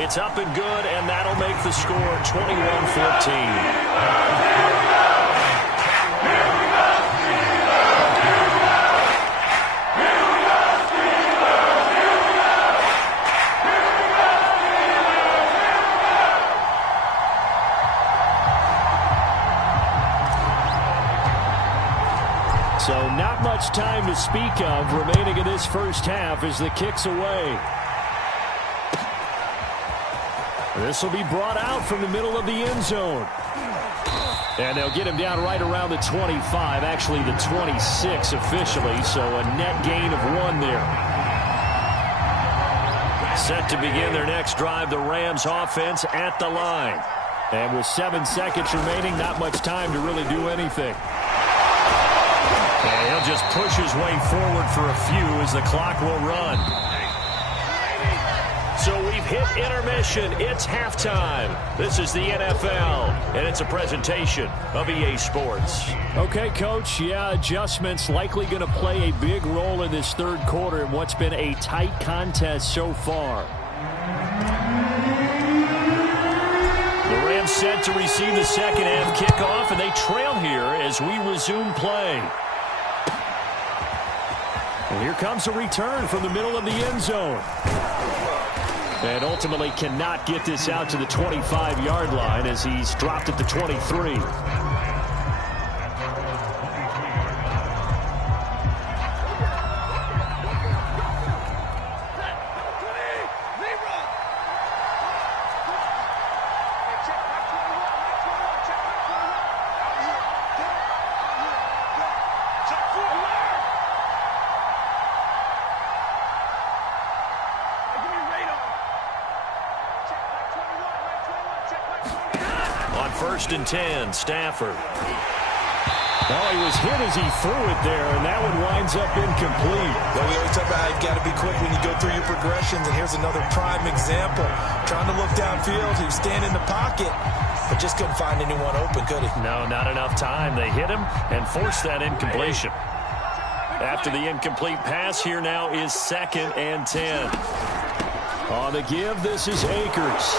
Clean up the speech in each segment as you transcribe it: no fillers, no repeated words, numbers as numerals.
It's up and good, and that'll make the score 21-14. So not much time to speak of remaining in this first half as the kick's away. This will be brought out from the middle of the end zone. And they'll get him down right around the 25, actually the 26 officially, so a net gain of 1 there. Set to begin their next drive, the Rams offense at the line. And with 7 seconds remaining, not much time to really do anything. And he'll just push his way forward for a few as the clock will run. So we've hit intermission. It's halftime. This is the NFL, and it's a presentation of EA Sports. Okay, Coach, yeah, adjustments likely going to play a big role in this third quarter in what's been a tight contest so far. The Rams set to receive the second half kickoff, and they trail here as we resume play. And here comes a return from the middle of the end zone. And ultimately cannot get this out to the 25-yard line as he's dropped at the 23. First and 10, Stafford. Well, he was hit as he threw it there, and that one winds up incomplete. Well, we always talk about how you've got to be quick when you go through your progressions, and here's another prime example. Trying to look downfield, he was standing in the pocket, but just couldn't find anyone open, could he? No, not enough time. They hit him and forced that incompletion. After the incomplete pass, here now is 2nd and 10. On the give, this is Akers.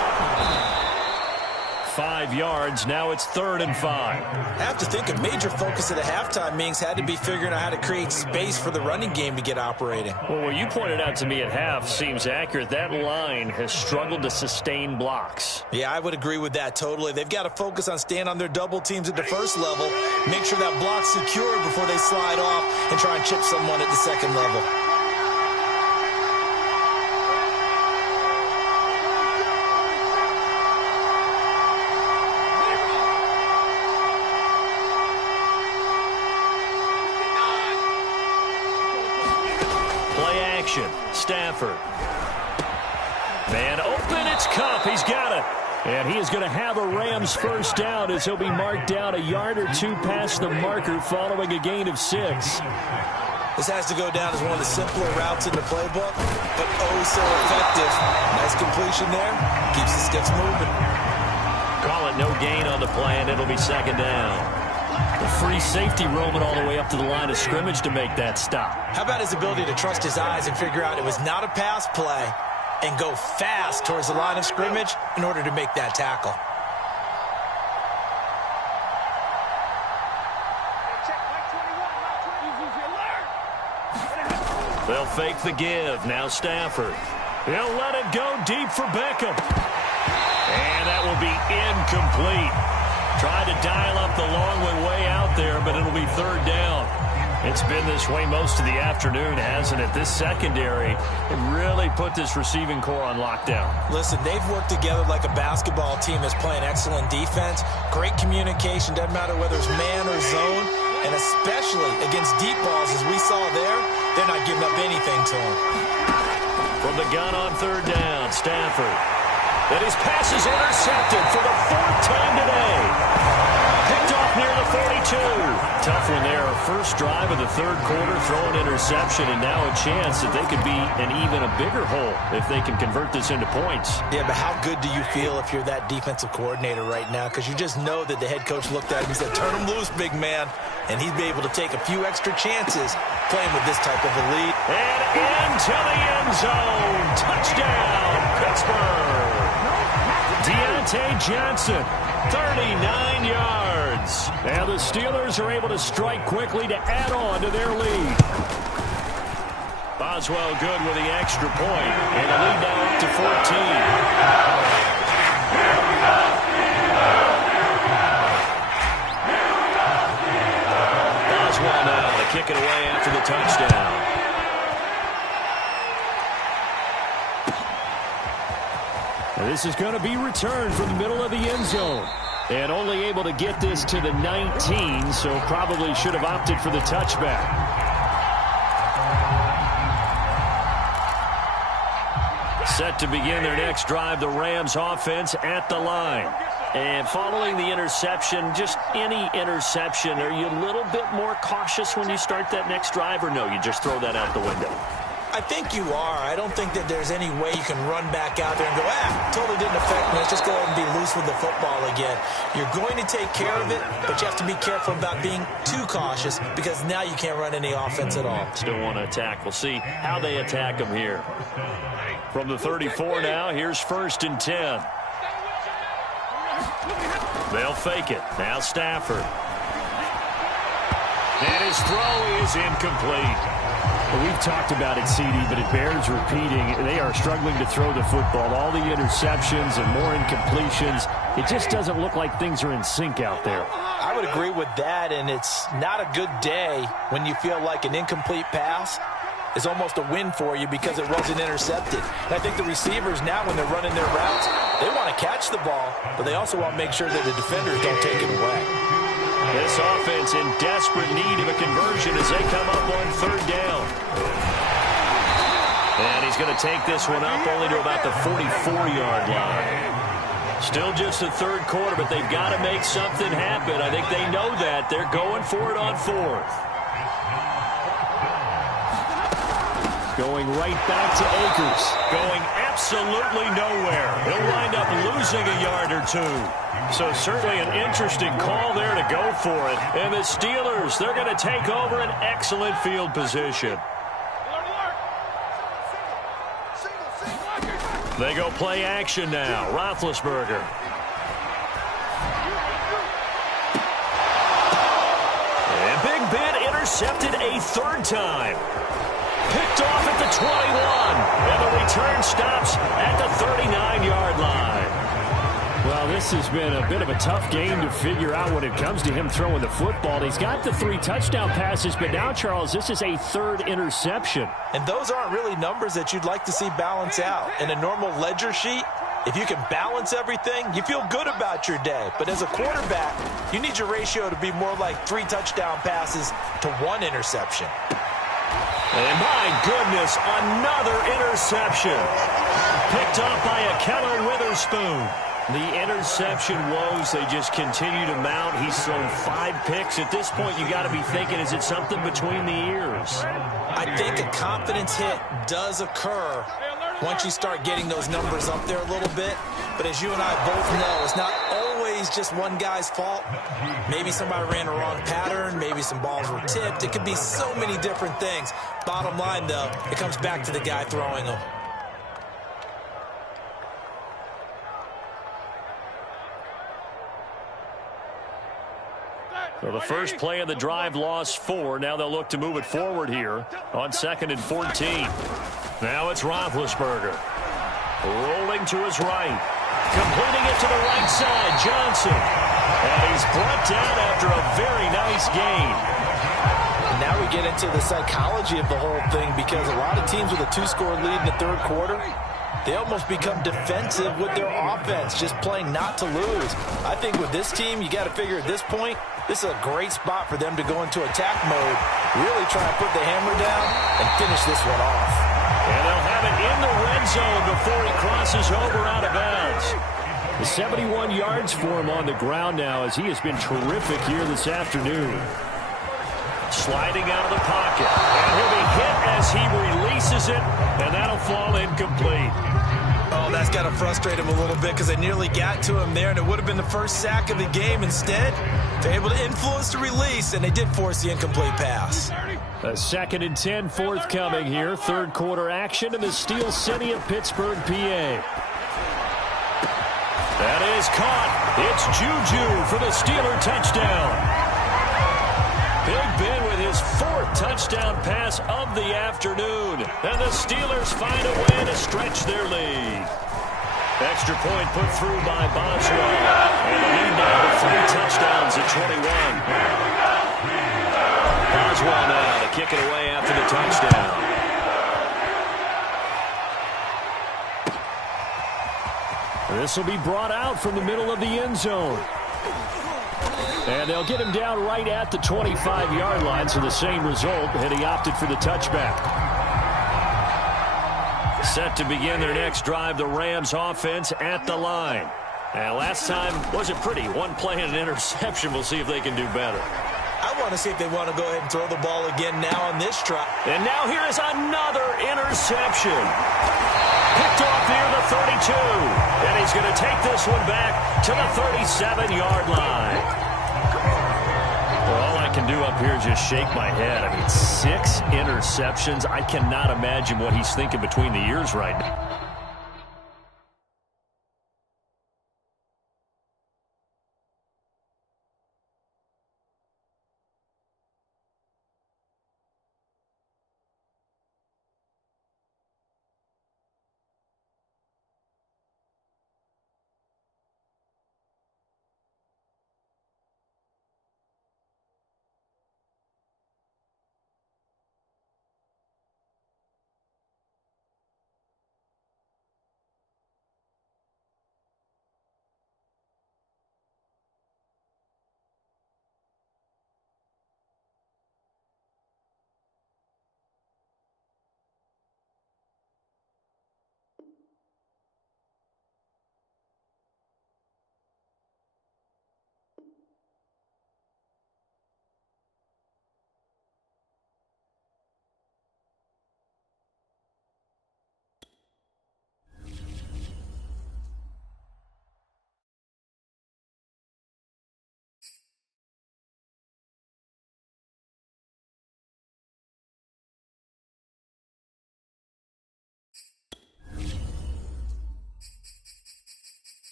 5 yards. Now it's 3rd and 5. I have to think a major focus of the halftime meetings had to be figuring out how to create space for the running game to get operating. Well, what you pointed out to me at half seems accurate. That line has struggled to sustain blocks. Yeah, I would agree with that totally. They've got to focus on staying on their double teams at the first level, make sure that block's secured before they slide off and try and chip someone at the second level. Stafford. Man open, it's Kupp. He's got it. And he is going to have a Rams first down as he'll be marked down a yard or two past the marker following a gain of 6. This has to go down as one of the simpler routes in the playbook, but oh so effective. Nice completion there. Keeps the sticks moving. Call it no gain on the play, and it'll be 2nd down. The free safety roaming all the way up to the line of scrimmage to make that stop. How about his ability to trust his eyes and figure out it was not a pass play and go fast towards the line of scrimmage in order to make that tackle. They'll fake the give. Now Stafford. He'll let it go deep for Beckham. And that will be incomplete. Tried to dial up the long way out there, but it'll be 3rd down. It's been this way most of the afternoon, hasn't it? This secondary really put this receiving core on lockdown. Listen, they've worked together like a basketball team that's playing excellent defense. Great communication, doesn't matter whether it's man or zone. And especially against deep balls, as we saw there, they're not giving up anything to them. From the gun on 3rd down, Stafford. And his pass is intercepted for the 4th time today. Picked off near the 42. Tough one there. First drive of the 3rd quarter, throwing interception, and now a chance that they could be in even a bigger hole if they can convert this into points. Yeah, but how good do you feel if you're that defensive coordinator right now? Because you just know that the head coach looked at him and said, turn him loose, big man. And he'd be able to take a few extra chances playing with this type of a lead. And into the end zone. Touchdown, Pittsburgh. Diontae Johnson, 39 yards. And the Steelers are able to strike quickly to add on to their lead. Boswell good with the extra point, and the lead now up to 14. Boswell now to kick it away after the touchdown. This is going to be returned from the middle of the end zone. And only able to get this to the 19, so probably should have opted for the touchback. Set to begin their next drive, the Rams offense at the line. And following the interception, just any interception, are you a little bit more cautious when you start that next drive, or no, you just throw that out the window? I think you are. I don't think that there's any way you can run back out there and go, totally didn't affect me. Let's just go ahead and be loose with the football again. You're going to take care of it, but you have to be careful about being too cautious because now you can't run any offense at all. Still want to attack. We'll see how they attack them here. From the 34 now, here's 1st and 10. They'll fake it. Now Stafford. And his throw is incomplete. Well, we've talked about it, CD, but it bears repeating. They are struggling to throw the football. All the interceptions and more incompletions. It just doesn't look like things are in sync out there. I would agree with that, and it's not a good day when you feel like an incomplete pass is almost a win for you because it wasn't intercepted. And I think the receivers now, when they're running their routes, they want to catch the ball, but they also want to make sure that the defenders don't take it away. This offense in desperate need of a conversion as they come up on 3rd down. And he's going to take this one up only to about the 44-yard line. Still just the 3rd quarter, but they've got to make something happen. I think they know that. They're going for it on 4th. Going right back to Akers. Going absolutely nowhere. He'll wind up losing a yard or 2. So certainly an interesting call there to go for it. And the Steelers, they're going to take over an excellent field position. They go play action now. Roethlisberger. And Big Ben intercepted a 3rd time. Picked off at the 21. And the return stops at the 39-yard line. Well, this has been a bit of a tough game to figure out when it comes to him throwing the football. He's got the 3 touchdown passes, but now, Charles, this is a 3rd interception. And those aren't really numbers that you'd like to see balance out. In a normal ledger sheet, if you can balance everything, you feel good about your day. But as a quarterback, you need your ratio to be more like 3 touchdown passes to 1 interception. And my goodness, another interception. Picked off by a Keller Witherspoon. The interception woes, they just continue to mount. He's thrown 5 picks. At this point, you got to be thinking, is it something between the ears? I think a confidence hit does occur once you start getting those numbers up there a little bit. But as you and I both know, it's not always just one guy's fault. Maybe somebody ran a wrong pattern. Maybe some balls were tipped. It could be so many different things. Bottom line, though, it comes back to the guy throwing them. So the first play of the drive lost 4. Now they'll look to move it forward here on 2nd and 14. Now it's Roethlisberger. Rolling to his right. Completing it to the right side. Johnson. And he's brought down after a very nice gain. And now we get into the psychology of the whole thing because a lot of teams with a 2-score lead in the 3rd quarter, they almost become defensive with their offense, just playing not to lose. I think with this team, you got to figure at this point, this is a great spot for them to go into attack mode, really try to put the hammer down and finish this one off. And they'll have it in the red zone before he crosses over out of bounds. 71 yards for him on the ground now as he has been terrific here this afternoon. Sliding out of the pocket. And he'll be hit as he releases it, and that'll fall incomplete. Oh, that's got to frustrate him a little bit because they nearly got to him there, and it would have been the first sack of the game. Instead, they're able to influence the release, and they did force the incomplete pass. A 2nd and 10 forthcoming here. 3rd quarter action in the Steel City of Pittsburgh, PA. That is caught. It's Juju for the Steeler touchdown. Big Ben with his 4th touchdown pass of the afternoon. And the Steelers find a way to stretch their lead. Extra point put through by Boswell. And the lead now to 3 touchdowns at 21. Boswell now to kick it away after the touchdown. This will be brought out from the middle of the end zone. And they'll get him down right at the 25-yard line, so the same result, and he opted for the touchback. Set to begin their next drive, the Rams offense at the line. And last time wasn't pretty. 1 play and an interception. We'll see if they can do better. I want to see if they want to go ahead and throw the ball again now on this try. And now here is another interception. Picked off near the 32. And he's going to take this one back to the 37-yard line. Well, all I can do up here is just shake my head. I mean, 6 interceptions. I cannot imagine what he's thinking between the ears right now.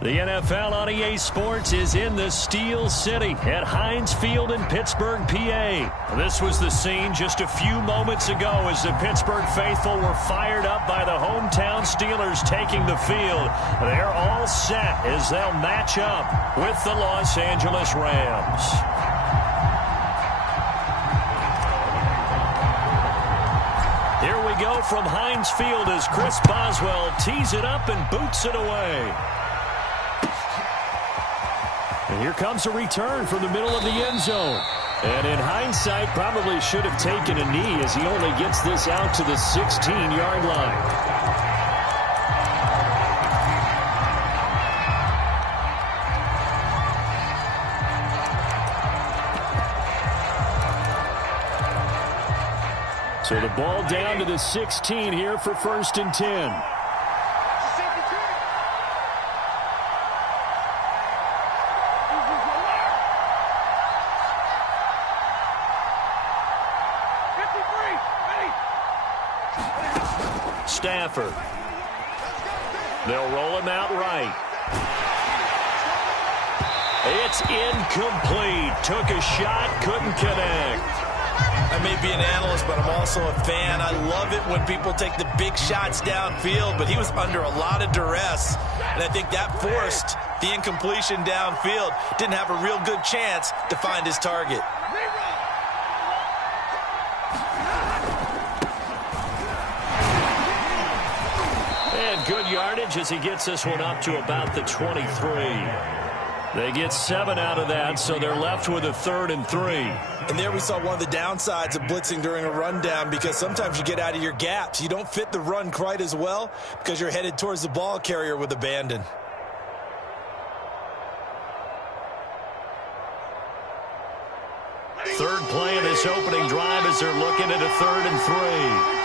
The NFL on EA Sports is in the Steel City at Heinz Field in Pittsburgh, PA. This was the scene just a few moments ago as the Pittsburgh faithful were fired up by the hometown Steelers taking the field. They're all set as they'll match up with the Los Angeles Rams. Here we go from Heinz Field as Chris Boswell tees it up and boots it away. And here comes a return from the middle of the end zone. And in hindsight, probably should have taken a knee as he only gets this out to the 16-yard line. So the ball down to the 16 here for 1st and 10. Stafford. They'll roll him out right. It's incomplete. Took a shot, couldn't connect. I may be an analyst, but I'm also a fan. I love it when people take the big shots downfield, but he was under a lot of duress, and I think that forced the incompletion downfield. Didn't have a real good chance to find his target. And good yardage as he gets this one up to about the 23. They get 7 out of that, so they're left with a 3rd and 3. And there we saw one of the downsides of blitzing during a rundown, because sometimes you get out of your gaps. You don't fit the run quite as well because you're headed towards the ball carrier with abandon. Third play of this opening drive as they're looking at a 3rd and 3.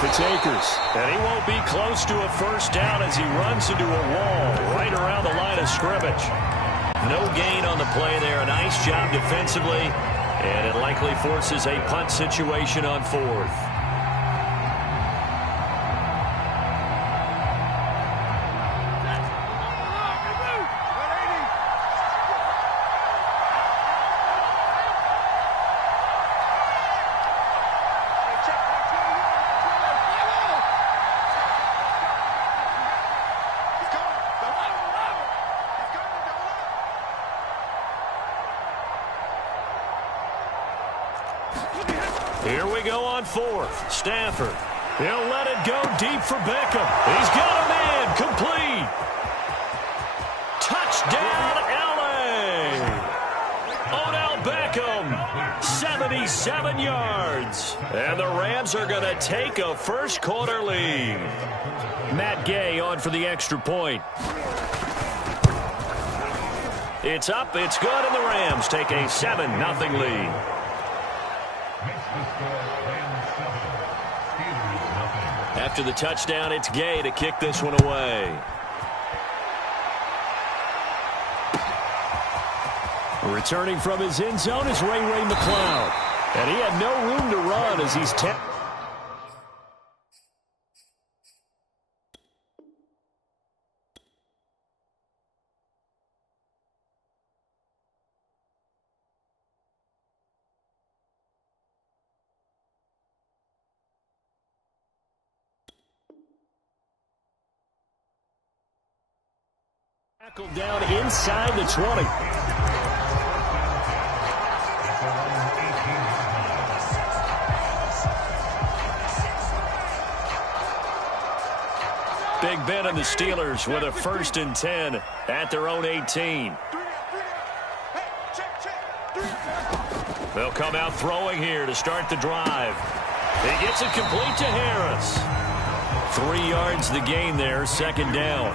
It's Akers, and he won't be close to a 1st down as he runs into a wall right around the line of scrimmage. No gain on the play there. A nice job defensively, and it likely forces a punt situation on 4th. Here we go on 4th. Stafford. He'll let it go deep for Beckham. He's got a man. Complete. Touchdown, L.A. Odell Beckham, 77 yards. And the Rams are going to take a first-quarter lead. Matt Gay on for the extra point. It's up, it's good, and the Rams take a 7-0 lead. After the touchdown, it's Gay to kick this one away. Returning from his end zone is Ray McCloud. And he had no room to run as he's tackled down inside the 20. Big Ben and the Steelers with a 1st and 10 at their own 18. They'll come out throwing here to start the drive. He gets it complete to Harris. 3 yards the gain there, 2nd down.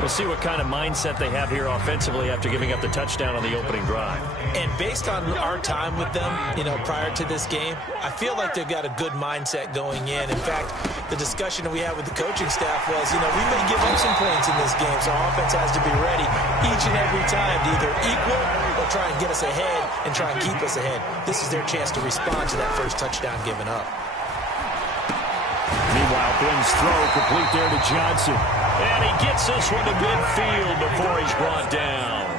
We'll see what kind of mindset they have here offensively after giving up the touchdown on the opening drive. And based on our time with them, prior to this game, I feel like they've got a good mindset going in. In fact, the discussion that we had with the coaching staff was, we may give up some points in this game, so our offense has to be ready each and every time to either equal or They'll try and get us ahead and try and keep us ahead. This is their chance to respond to that first touchdown given up. Meanwhile, Ben's throw complete there to Johnson. And he gets this one to midfield before he's brought down.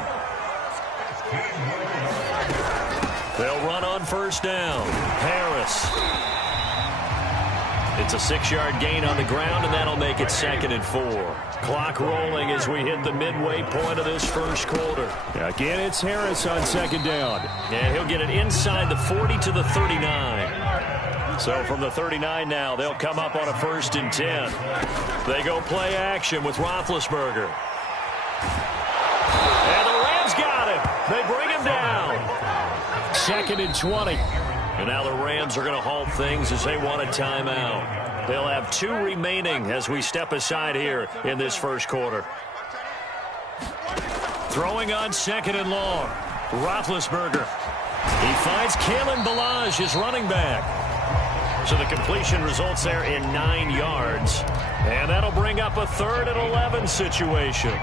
They'll run on first down. Harris. It's a 6-yard gain on the ground, and that'll make it 2nd and 4. Clock rolling as we hit the midway point of this first quarter. Again, it's Harris on 2nd down. Yeah, he'll get it inside the 40 to the 39. So from the 39 now, they'll come up on a 1st and 10. They go play action with Roethlisberger. And the Rams got him. They bring him down. 2nd and 20. And now the Rams are going to halt things as they want a timeout. They'll have 2 remaining as we step aside here in this first quarter. Throwing on 2nd and long. Roethlisberger. He finds Kalen Ballage, his running back. So the completion results there in 9 yards. And that'll bring up a 3rd and 11 situation.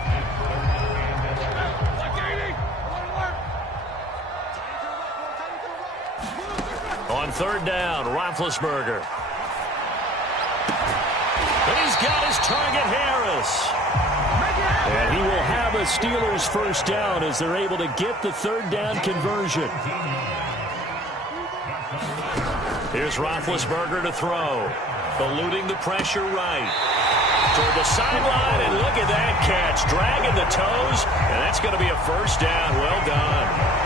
On 3rd down, Roethlisberger. And he's got his target, Harris. And he will have a Steelers first down as they're able to get the 3rd down conversion. Here's Roethlisberger to throw. Eluding the pressure right. Toward the sideline, and look at that catch. Dragging the toes, and that's going to be a first down. Well done.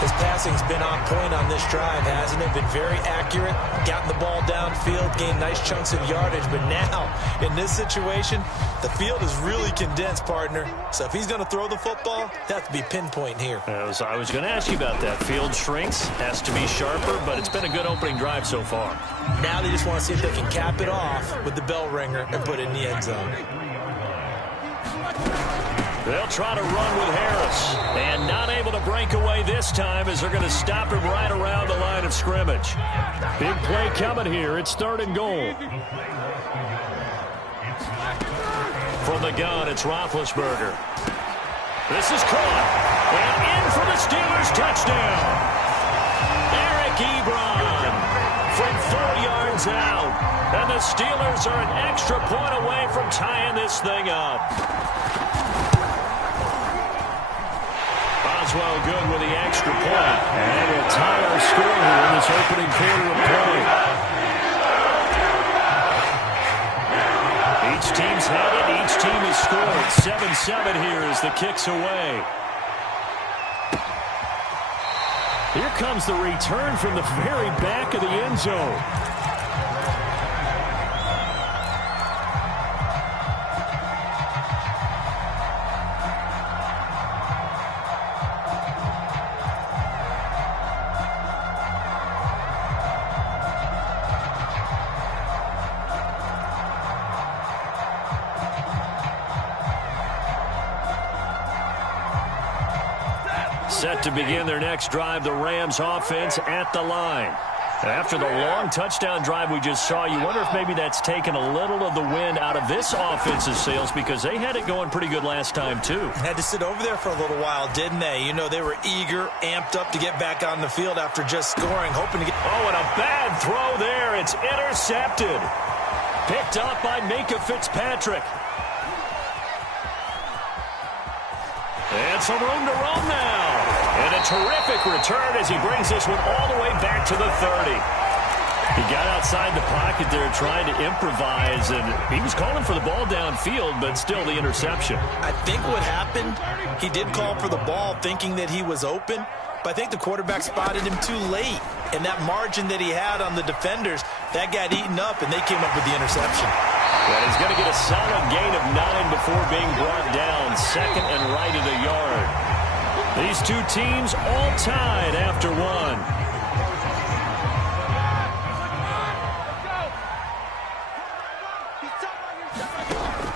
His passing's been on point on this drive, hasn't it? Been very accurate, gotten the ball downfield, gained nice chunks of yardage. But now, in this situation, the field is really condensed, partner. So if he's going to throw the football, that has to be pinpoint here. I was going to ask you about that. Field shrinks, has to be sharper, but it's been a good opening drive so far. Now they just want to see if they can cap it off with the bell ringer and put it in the end zone. They'll try to run with Harris. And not able to break away this time as they're going to stop him right around the line of scrimmage. Big play coming here. It's 3rd and goal. From the gun, it's Roethlisberger. This is caught. And in for the Steelers touchdown. Eric Ebron from 4 yards out. And the Steelers are an extra point away from tying this thing up. Well, good with the extra point. And we'll tie our score here in this opening quarter of play. Each team's had it. Each team has scored. 7-7 here as the kick's away. Here comes the return from the very back of the end zone. Set to begin their next drive, the Rams offense at the line. After the long touchdown drive we just saw, you wonder if maybe that's taken a little of the wind out of this offense's sails because they had it going pretty good last time, too. Had to sit over there for a little while, didn't they? You know, they were eager, amped up to get back on the field after just scoring, hoping to get... Oh, and a bad throw there. It's intercepted. Picked up by Minkah Fitzpatrick. And some room to roam now. And a terrific return as he brings this one all the way back to the 30. He got outside the pocket there trying to improvise, and he was calling for the ball downfield, but still the interception. I think what happened, he did call for the ball thinking that he was open, but I think the quarterback spotted him too late. And that margin that he had on the defenders, that got eaten up, and they came up with the interception. Well, he's going to get a solid gain of 9 before being brought down, 2nd and right at a yard. These two teams all tied after 1.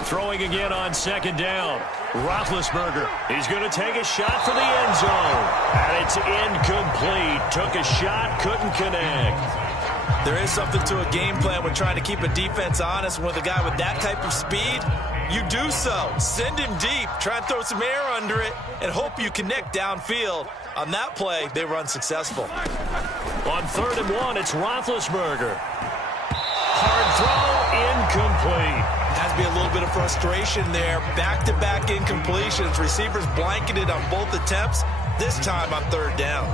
Throwing again on 2nd down. Roethlisberger. He's going to take a shot for the end zone. And it's incomplete. Took a shot, couldn't connect. There is something to a game plan when trying to keep a defense honest with a guy with that type of speed. You do so. Send him deep. Try and throw some air under it and hope you connect downfield. On that play, they were unsuccessful. On 3rd and 1, it's Roethlisberger. Hard throw, incomplete. Has to be a little bit of frustration there. Back-to-back incompletions. Receivers blanketed on both attempts, this time on 3rd down.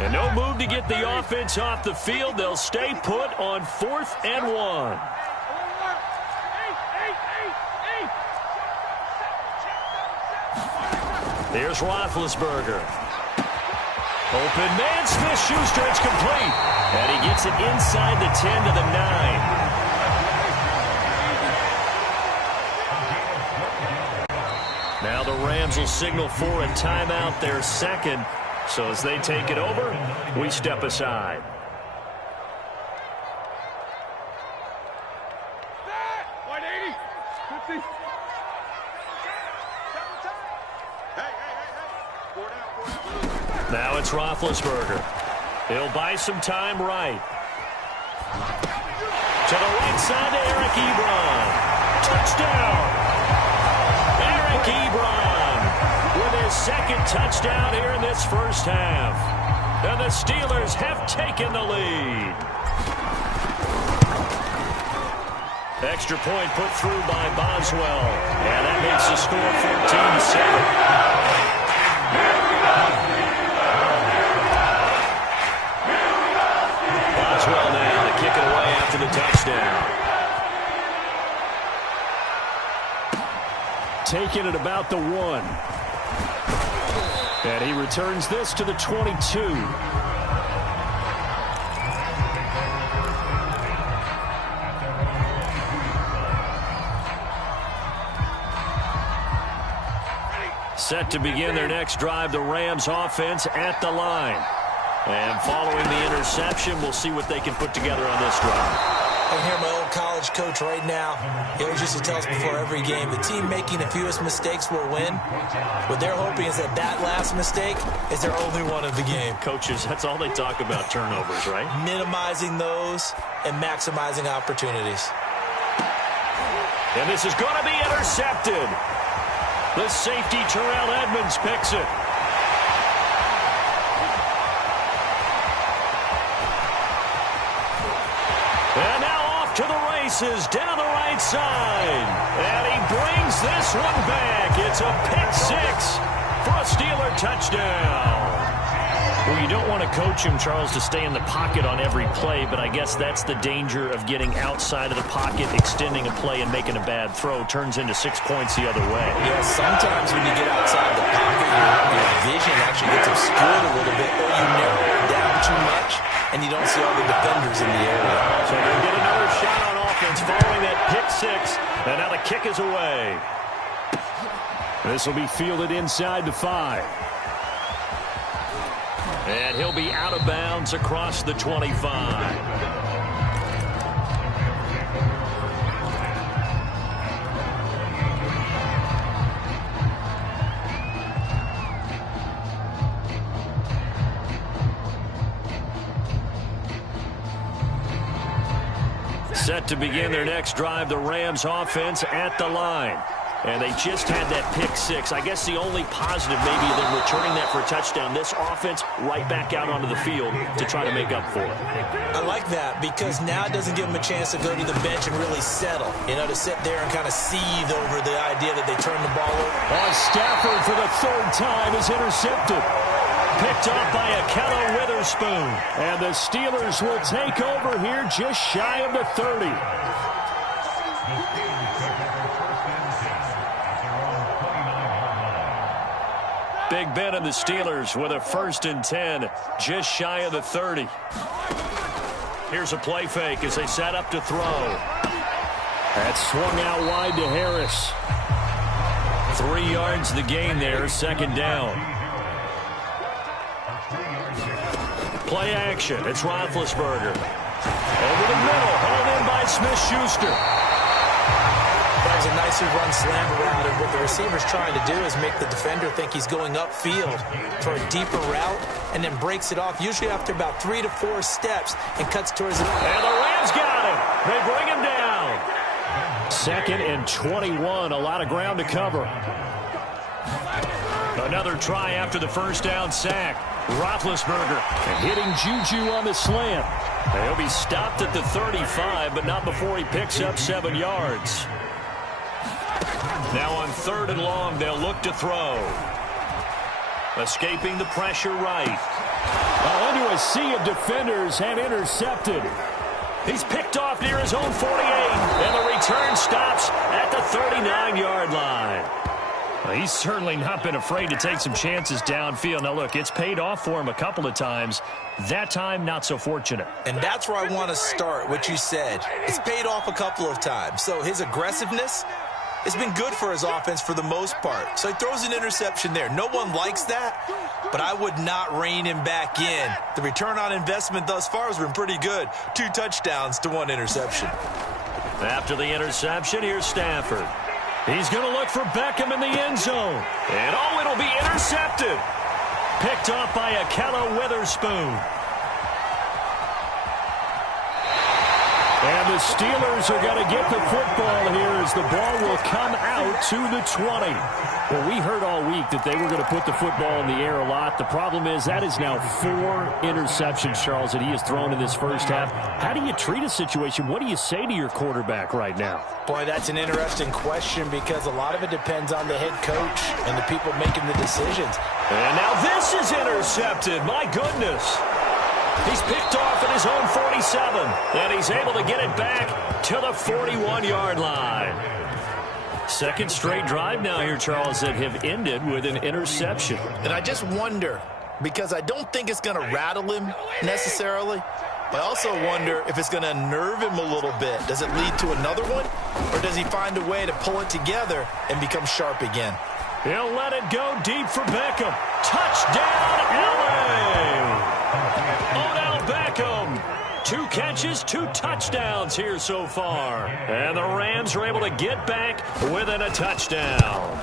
And no move to get the offense off the field. They'll stay put on 4th and 1. Here's Roethlisberger. Open man, Smith-Schuster, it's complete. And he gets it inside the 10 to the 9. Now the Rams will signal for a timeout, their second. So as they take it over, we step aside. Now it's Roethlisberger. He'll buy some time right. To the right side to Eric Ebron. Touchdown! Eric Ebron with his second touchdown here in this first half. And the Steelers have taken the lead. Extra point put through by Boswell. And that makes the score 14-7. Boswell now to kick it away after the touchdown. Taking it about the 1. And he returns this to the 22. Set to begin their next drive, the Rams offense at the line. And following the interception, we'll see what they can put together on this drive. I hear my old college coach right now. He always used to tell us before every game, the team making the fewest mistakes will win. What they're hoping is that that last mistake is their only one of the game. Coaches, that's all they talk about, turnovers, right? Minimizing those and maximizing opportunities. And this is going to be intercepted. The safety, Terrell Edmonds, picks it. And now off to the races down the right side. And he brings this one back. It's a pick 6 for a Steeler touchdown. Well, you don't want to coach him, Charles, to stay in the pocket on every play, but I guess that's the danger of getting outside of the pocket, extending a play, and making a bad throw. Turns into 6 points the other way. Yeah, sometimes when you get outside the pocket, your vision actually gets obscured a little bit, or you narrow it down too much, and you don't see all the defenders in the area. So they'll get another shot on offense following that pick 6, and now the kick is away. This will be fielded inside the 5. And he'll be out of bounds across the 25. Set to begin their next drive, the Rams offense at the line. And they just had that pick 6. I guess the only positive maybe than returning that for a touchdown. This offense right back out onto the field to try to make up for it. I like that because now it doesn't give them a chance to go to the bench and really settle. You know, to sit there and kind of seethe over the idea that they turn the ball over. Stafford for the 3rd time is intercepted. Picked up by Akello Witherspoon. And the Steelers will take over here just shy of the 30. Big Ben and the Steelers with a 1st and 10, just shy of the 30. Here's a play fake as they set up to throw. That swung out wide to Harris. 3 yards the gain there, 2nd down. Play action, it's Roethlisberger. Over the middle, hauled in by Smith-Schuster. was a nicely run slant route, and what the receiver's trying to do is make the defender think he's going upfield for a deeper route and then breaks it off, usually after about 3 to 4 steps, and cuts towards it. And the Rams got him. They bring him down. 2nd and 21, a lot of ground to cover. Another try after the first down sack. Roethlisberger hitting Juju on the slant. He'll be stopped at the 35, but not before he picks up 7 yards. Now on 3rd and long, they'll look to throw. Escaping the pressure right. Into a sea of defenders and intercepted. He's picked off near his own 48, and the return stops at the 39-yard line. Well, he's certainly not been afraid to take some chances downfield. Now, look, it's paid off for him a couple of times. That time, not so fortunate. And that's where I want to start, what you said. It's paid off a couple of times. So his aggressiveness has been good for his offense for the most part. So he throws an interception there. No one likes that, but I would not rein him back in. The return on investment thus far has been pretty good. 2 touchdowns to 1 interception. After the interception, here's Stafford. He's going to look for Beckham in the end zone. And, it'll be intercepted. Picked off by Akella Witherspoon. And the Steelers are going to get the football here as the ball will come out to the 20. Well, we heard all week that they were going to put the football in the air a lot. The problem is that is now 4 interceptions, Charles, that he has thrown in this first half. How do you treat a situation? What do you say to your quarterback right now? Boy, that's an interesting question because a lot of it depends on the head coach and the people making the decisions. And now this is intercepted. My goodness. He's picked off at his own 47, and he's able to get it back to the 41-yard line. 2nd straight drive now here, Charles, that have ended with an interception. And I just wonder, because I don't think it's going to rattle him necessarily, but I also wonder if it's going to unnerve him a little bit. Does it lead to another one, or does he find a way to pull it together and become sharp again? He'll let it go deep for Beckham. Touchdown, LA! Odell Beckham. 2 catches, 2 touchdowns here so far. And the Rams are able to get back within a touchdown.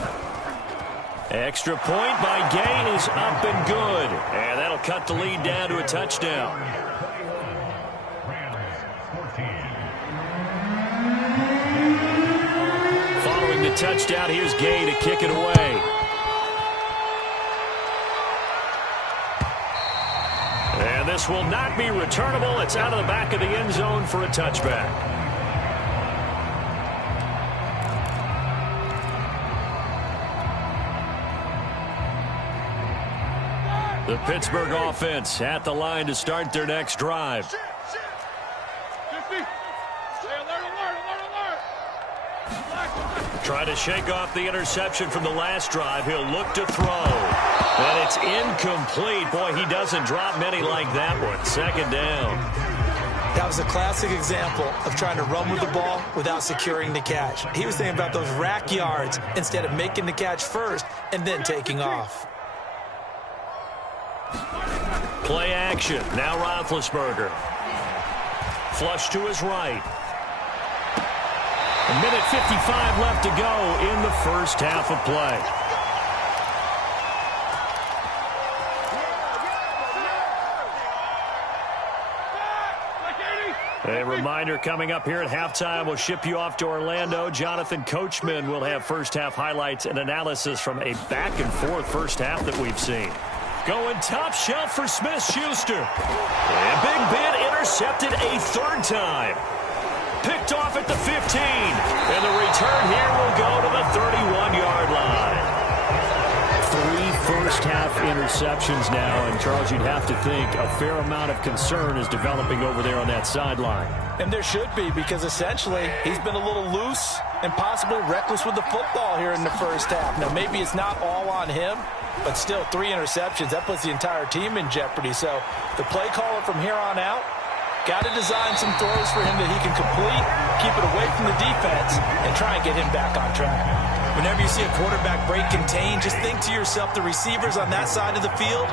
Extra point by Gay is up and good. And that'll cut the lead down to a touchdown. Following the touchdown, here's Gay to kick it away. And this will not be returnable. It's out of the back of the end zone for a touchback. The Pittsburgh offense at the line to start their next drive. Trying to shake off the interception from the last drive. He'll look to throw. And it's incomplete. Boy, he doesn't drop many like that one. 2nd down. That was a classic example of trying to run with the ball without securing the catch. He was thinking about those rack yards instead of making the catch first and then taking off. Play action. Now Roethlisberger. Flush to his right. 1:55 left to go in the first half of play. A reminder coming up here at halftime. We'll ship you off to Orlando. Jonathan Coachman will have first half highlights and analysis from a back-and-forth first half that we've seen. Going top shelf for Smith-Schuster. And Big Ben intercepted a 3rd time. Picked off at the 15. And the return here will go to the 31-yard line. 3 first-half interceptions now, and Charles, you'd have to think a fair amount of concern is developing over there on that sideline. And there should be, because essentially he's been a little loose and possibly reckless with the football here in the first half. Now, maybe it's not all on him, but still 3 interceptions. That puts the entire team in jeopardy. So the play caller from here on out got to design some throws for him that he can complete, keep it away from the defense, and try and get him back on track. Whenever you see a quarterback break contain, just think to yourself, the receivers on that side of the field,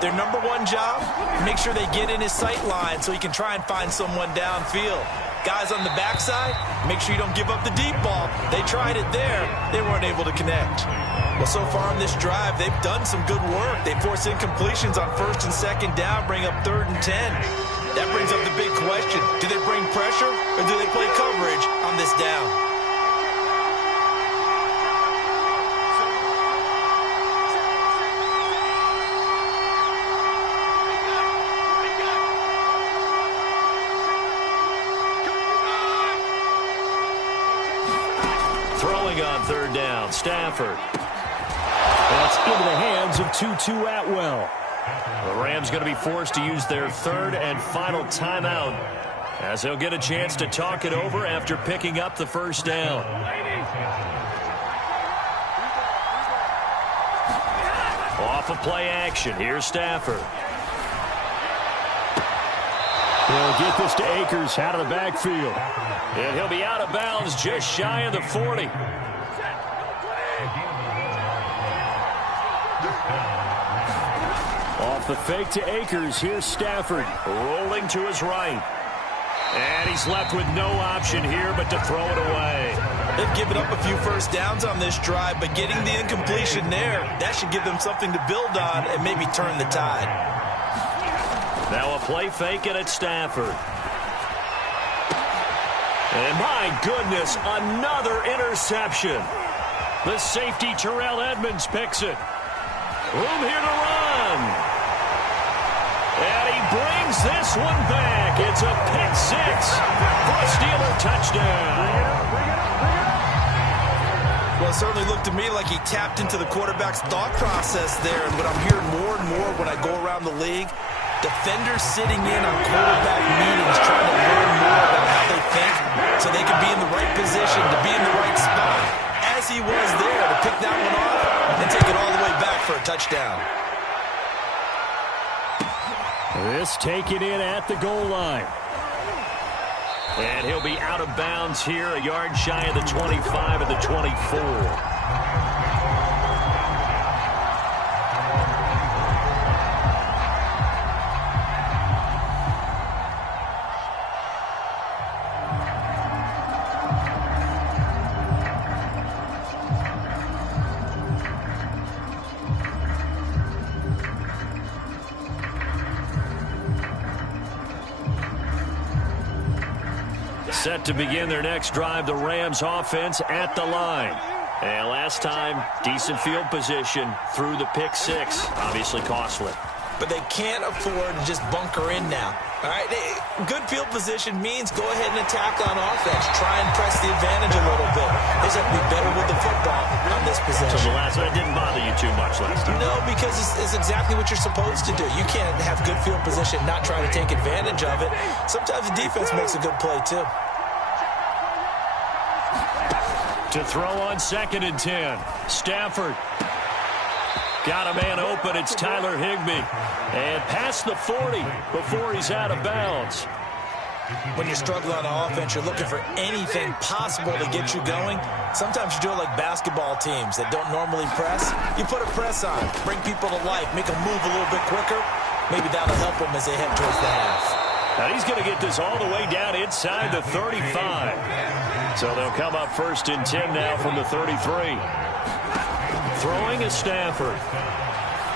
their number one job, make sure they get in his sight line so he can try and find someone downfield. Guys on the backside, make sure you don't give up the deep ball. They tried it there. They weren't able to connect. Well, so far on this drive, they've done some good work. They force incompletions on 1st and 2nd down, bring up 3rd and 10. That brings up the big question. Do they bring pressure or do they play coverage on this down? Throwing on 3rd down, Stafford. That's into the hands of Tutu Atwell. The Rams going to be forced to use their 3rd and final timeout as they'll get a chance to talk it over after picking up the 1st down. Off of play action, here's Stafford. They'll get this to Akers out of the backfield. And he'll be out of bounds just shy of the 40. Off the fake to Akers, here's Stafford. Rolling to his right. And he's left with no option here but to throw it away. They've given up a few 1st downs on this drive, but getting the incompletion there, that should give them something to build on and maybe turn the tide. Now a play fake and it's Stafford. And my goodness, another interception. The safety Terrell Edmonds picks it. Room here to run. And he brings this one back. It's a pick 6 for a Steeler touchdown. Well, it certainly looked to me like he tapped into the quarterback's thought process there. And what I'm hearing more and more when I go around the league, defenders sitting in on quarterback meetings trying to learn more about how they think so they can be in the right position, to be in the right spot, as he was there to pick that one off and take it all the way back for a touchdown. This taken in at the goal line. And he'll be out of bounds here, a yard shy of the 25 of the 24. Set to begin their next drive, the Rams offense at the line. And last time, decent field position through the pick 6. Obviously costly. But they can't afford to just bunker in now. All right, good field position means go ahead and attack on offense. Try and press the advantage a little bit. They just have to be better with the football on this possession. So the last one didn't bother you too much last time. No, because it's exactly what you're supposed to do. You can't have good field position, not try to take advantage of it. Sometimes the defense makes a good play, too. To throw on 2nd and 10. Stafford. Got a man open. It's Tyler Higbee. And past the 40 before he's out of bounds. When you're struggling on offense, you're looking for anything possible to get you going. Sometimes you do it like basketball teams that don't normally press. You put a press on, bring people to life, make them move a little bit quicker. Maybe that'll help them as they head towards the half. And he's going to get this all the way down inside the 35. So they'll come up 1st and 10 now from the 33. Throwing is Stafford.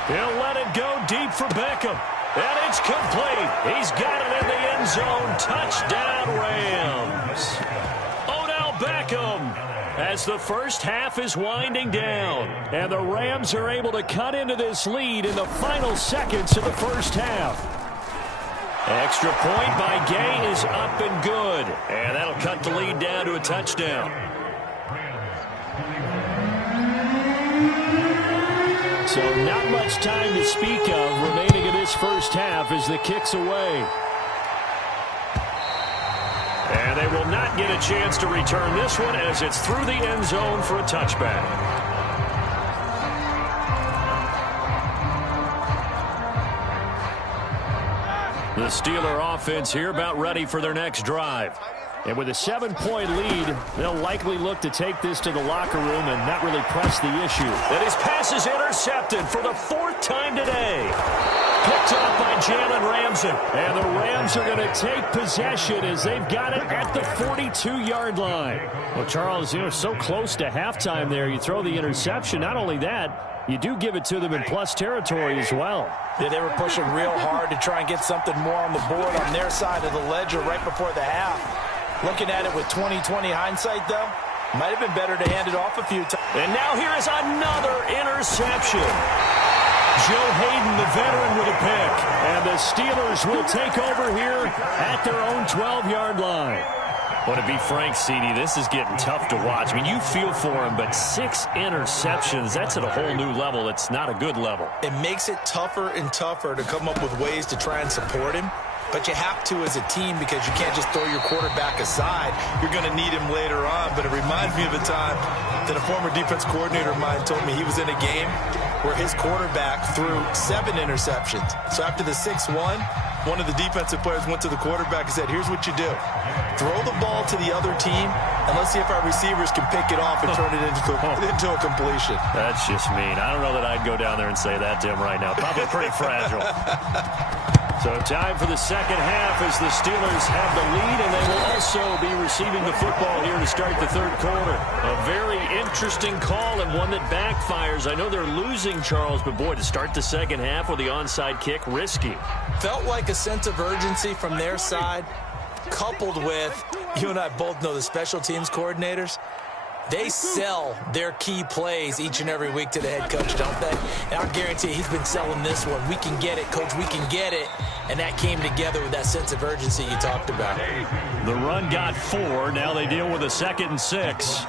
He'll let it go deep for Beckham. And it's complete. He's got it in the end zone. Touchdown, Rams. Odell Beckham as the first half is winding down. And the Rams are able to cut into this lead in the final seconds of the first half. Extra point by Gay is up and good. And that'll cut the lead down to a touchdown. So not much time to speak of remaining in this first half as the kick's away. And they will not get a chance to return this one as it's through the end zone for a touchback. The Steeler offense here about ready for their next drive. And with a 7-point lead, they'll likely look to take this to the locker room and not really press the issue. And his pass is intercepted for the 4th time today. Picked up by Jalen Ramsey. And the Rams are going to take possession as they've got it at the 42-yard line. Well, Charles, so close to halftime there. You throw the interception. Not only that, you do give it to them in plus territory as well. Yeah, they were pushing real hard to try and get something more on the board on their side of the ledger right before the half. Looking at it with 20/20 hindsight, though, might have been better to hand it off a few times. And now here is another interception. Joe Hayden, the veteran, with a pick. And the Steelers will take over here at their own 12-yard line. Well, to be frank, CD, this is getting tough to watch. I mean, you feel for him, but 6 interceptions, that's at a whole new level. It's not a good level. It makes it tougher and tougher to come up with ways to try and support him. But you have to as a team because you can't just throw your quarterback aside. You're going to need him later on. But it reminds me of a time that a former defense coordinator of mine told me he was in a game where his quarterback threw 7 interceptions. So after the 6th one of the defensive players went to the quarterback and said, here's what you do. Throw the ball to the other team, and let's see if our receivers can pick it off and turn it into a completion. That's just mean. I don't know that I'd go down there and say that to him right now. Probably pretty fragile. So time for the second half as the Steelers have the lead, and they will also be receiving the football here to start the third quarter. A very interesting call and one that backfires. I know they're losing, Charles, but boy, to start the second half with the onside kick, risky. Felt like a sense of urgency from their side, coupled with, you and I both know the special teams coordinators. They sell their key plays each and every week to the head coach, don't they? And I guarantee he's been selling this one. We can get it, coach. We can get it. And that came together with that sense of urgency you talked about. The run got 4. Now they deal with a 2nd and 6.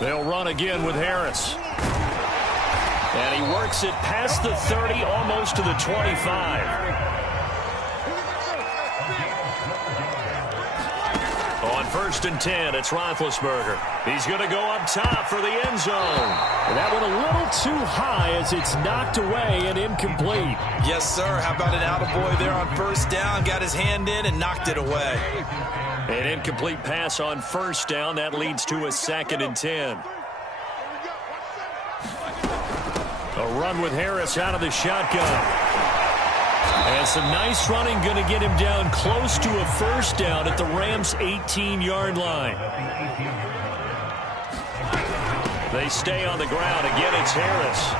They'll run again with Harris. And he works it past the 30, almost to the 25. On 1st and 10, it's Roethlisberger. He's going to go up top for the end zone. And that one a little too high as it's knocked away and incomplete. Yes, sir. How about an attaboy there on 1st down? Got his hand in and knocked it away. An incomplete pass on 1st down. That leads to a 2nd and 10. A run with Harris out of the shotgun. And some nice running going to get him down close to a 1st down at the Rams' 18-yard line. They stay on the ground. Again, it's Harris.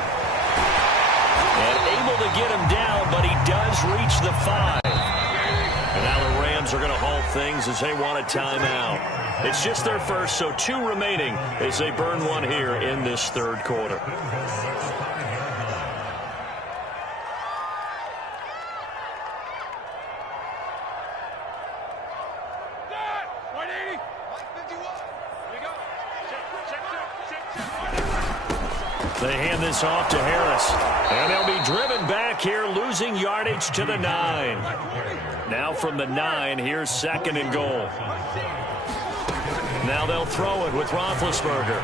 And able to get him down, but he does reach the 5. And now the Rams are going to halt things as they want a timeout. It's just their first, so 2 remaining as they burn one here in this third quarter. They hand this off to Harris. And they'll be driven back here, losing yardage to the 9. Now from the 9, here's 2nd and goal. Now they'll throw it with Roethlisberger.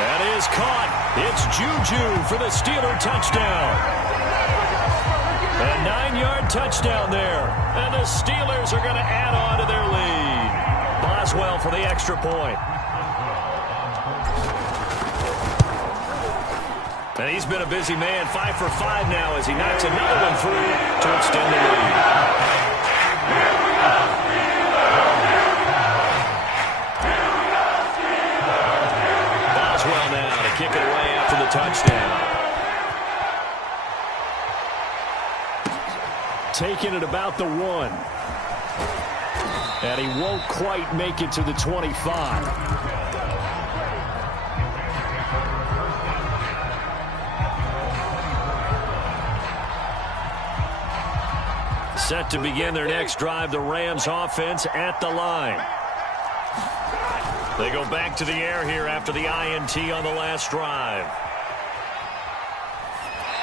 That is caught. It's Juju for the Steeler touchdown. A 9-yard touchdown there. And the Steelers are going to add on to their lead. Boswell for the extra point. And he's been a busy man, 5 for 5 now as he knocks another one through to extend the lead. Boswell now to kick it away after the touchdown. Taking it about the 1. And he won't quite make it to the 25. Set to begin their next drive, the Rams offense at the line. They go back to the air here after the INT on the last drive.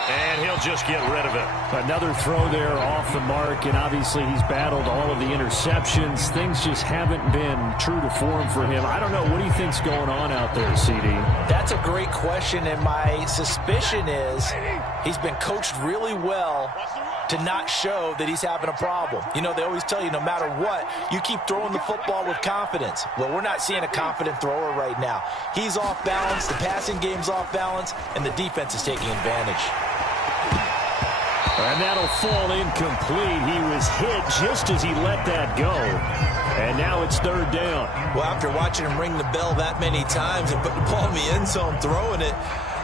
And he'll just get rid of it. Another throw there off the mark, and obviously he's battled all of the interceptions. Things just haven't been true to form for him. I don't know. What do you think's going on out there, CD? That's a great question, and my suspicion is he's been coached really well to not show that he's having a problem. You know, they always tell you no matter what, you keep throwing the football with confidence. Well, we're not seeing a confident thrower right now. He's off balance, the passing game's off balance, and the defense is taking advantage. And that'll fall incomplete. He was hit just as he let that go. And now it's third down. Well, after watching him ring the bell that many times and put the ball in the end zone throwing it,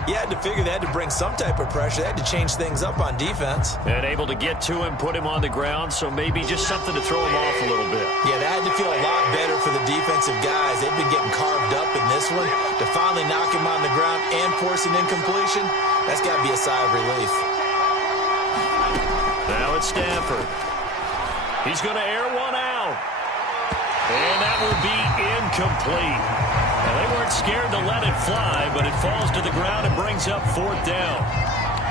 you had to figure they had to bring some type of pressure. They had to change things up on defense. And able to get to him, put him on the ground, so maybe just something to throw him off a little bit. Yeah, that had to feel a lot better for the defensive guys. They've been getting carved up in this one. To finally knock him on the ground and force an incompletion, that's got to be a sigh of relief. Now it's Stafford. He's going to air one out. And that will be incomplete. Now, they weren't scared to let it fly, but it falls to the ground and brings up fourth down.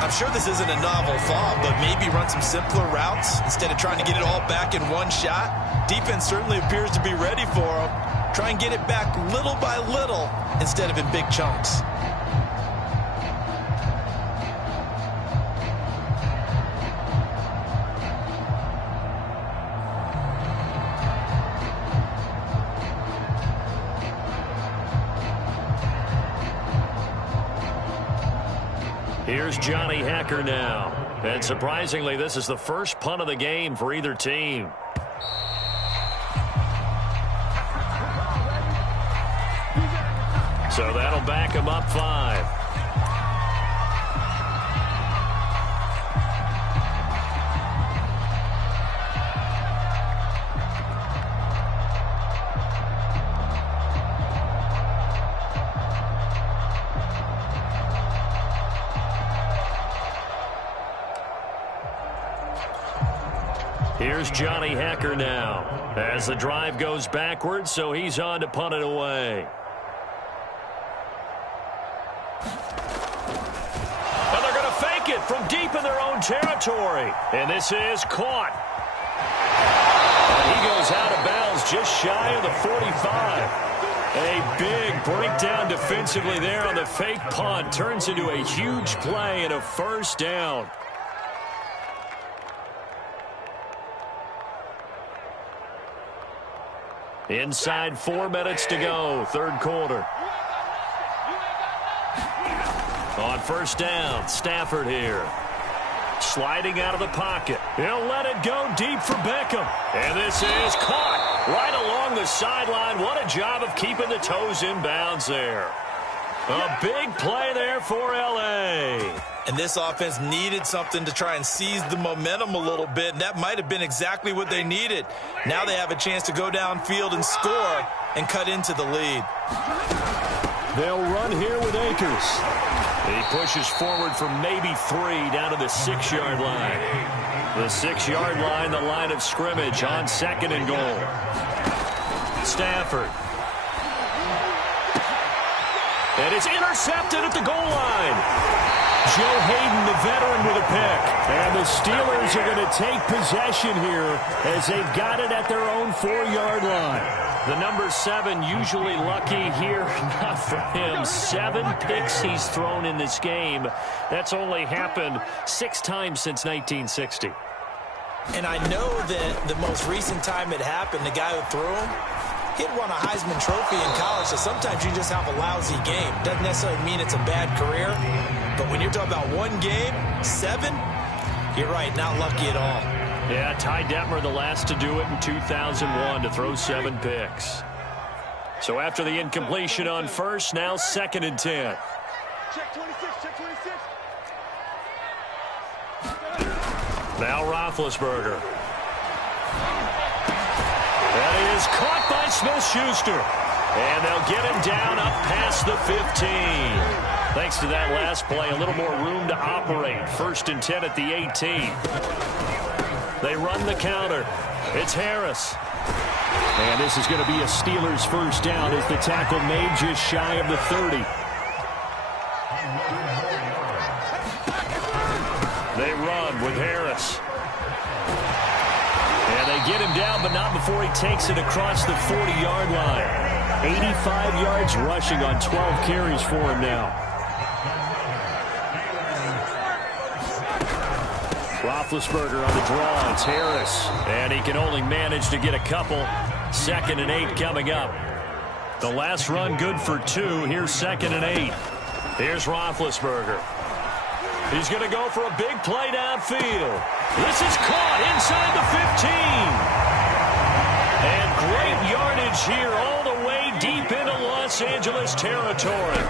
I'm sure this isn't a novel thought, but maybe run some simpler routes instead of trying to get it all back in one shot. Defense certainly appears to be ready for him. Try and get it back little by little instead of in big chunks. Here's Johnny Hacker now. And surprisingly, this is the first punt of the game for either team. So that'll back him up 5. Here's Johnny Hacker now as the drive goes backwards, so he's on to punt it away. And they're going to fake it from deep in their own territory. And this is caught. And he goes out of bounds just shy of the 45. A big breakdown defensively there on the fake punt. Turns into a huge play and a first down. Inside 4 minutes to go, third quarter. On first down, Stafford here. Sliding out of the pocket. He'll let it go deep for Beckham. And this is caught right along the sideline. What a job of keeping the toes in bounds there. A big play there for L.A. And this offense needed something to try and seize the momentum a little bit, and that might have been exactly what they needed. Now they have a chance to go downfield and score and cut into the lead. They'll run here with Akers. He pushes forward for maybe 3 down to the 6-yard line. The 6-yard line, the line of scrimmage on second and goal. Stafford. And it's intercepted at the goal line. Joe Hayden, the veteran, with a pick. And the Steelers are going to take possession here as they've got it at their own 4-yard line. The number 7 usually lucky here. Not for him. 7 picks he's thrown in this game. That's only happened 6 times since 1960. And I know that the most recent time it happened, the guy who threw him, he'd won a Heisman Trophy in college, so sometimes you just have a lousy game. Doesn't necessarily mean it's a bad career, but when you're talking about one game, 7, you're right, not lucky at all. Yeah, Ty Detmer, the last to do it in 2001, to throw 7 picks. So after the incompletion on first, now 2nd and 10. Check 26, check 26. Now Roethlisberger. That is caught by Smith-Schuster. And they'll get him down up past the 15. Thanks to that last play, a little more room to operate. 1st and 10 at the 18. They run the counter. It's Harris. And this is going to be a Steelers first down as the tackle made just shy of the 30. They run with Harris. And they get him down, but not before he takes it across the 40-yard line. 85 yards rushing on 12 carries for him now. Roethlisberger on the draw. It's Harris. And he can only manage to get a couple. 2nd and 8 coming up. The last run good for 2. Here's 2nd and 8. Here's Roethlisberger. He's going to go for a big play downfield. This is caught inside the 15. And great yardage here all the way deep into Los Angeles territory.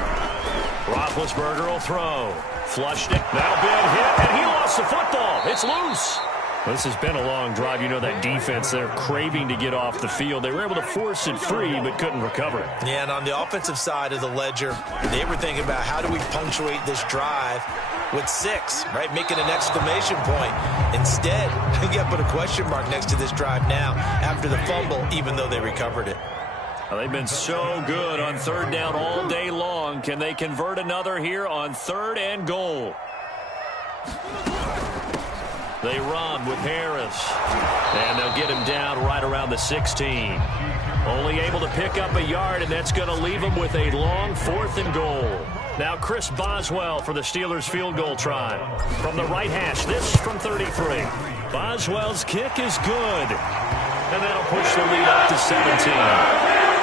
Roethlisberger will throw. Flushed it. Now big hit, and he lost the football. It's loose. This has been a long drive. You know that defense, they're craving to get off the field. They were able to force it free, but couldn't recover it. Yeah, and on the offensive side of the ledger, they were thinking about how do we punctuate this drive with 6, right? Making an exclamation point. Instead, you got to put a question mark next to this drive now after the fumble, even though they recovered it. Well, they've been so good on 3rd down all day long. Can they convert another here on 3rd and goal? They run with Harris. And they'll get him down right around the 16. Only able to pick up a yard, and that's going to leave him with a long 4th and goal. Now Chris Boswell for the Steelers field goal try. From the right hash, this from 33. Boswell's kick is good. And that'll push the lead up to 17.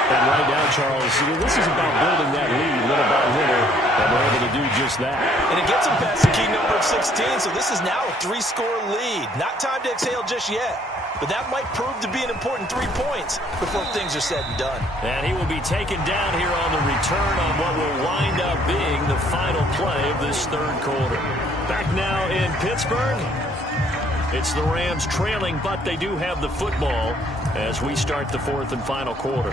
And right now, Charles, this is about building that lead little by little, and they're able to do just that. And it gets them past the key number of 16, so this is now a 3-score lead. Not time to exhale just yet, but that might prove to be an important 3 points before things are said and done. And he will be taken down here on the return on what will wind up being the final play of this 3rd quarter. Back now in Pittsburgh. It's the Rams trailing, but they do have the football as we start the 4th and final quarter.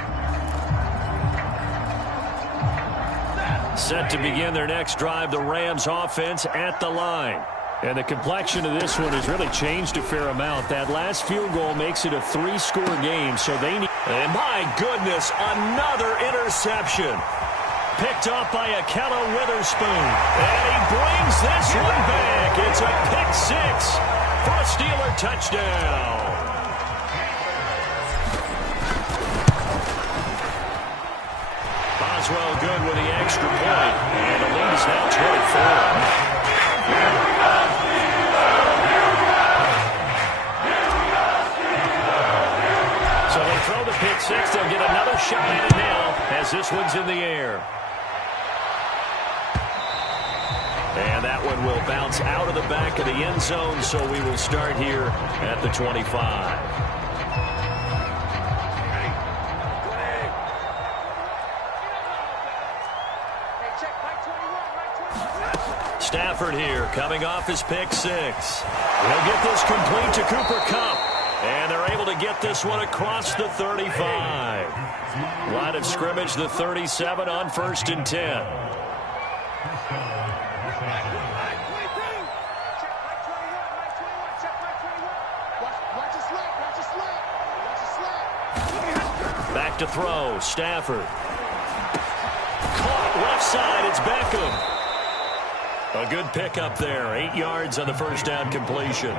Set to begin their next drive, the Rams offense at the line. And the complexion of this one has really changed a fair amount. That last field goal makes it a 3-score game, so they need... And my goodness, another interception. Picked off by Akella Witherspoon. And he brings this one back. It's a pick-6 for a Steeler touchdown. Boswell good with the extra point. And the lead is now 24. So they throw the pick-6. They'll get another shot at it now as this one's in the air. And that one will bounce out of the back of the end zone, so we will start here at the 25. Stafford here, coming off his pick-6. He'll get this complete to Cooper Kupp. And they're able to get this one across the 35. Line of scrimmage, the 37 on 1st and 10. Back to throw, Stafford. Caught left side, it's Beckham. A good pickup there, 8 yards on the first down completion.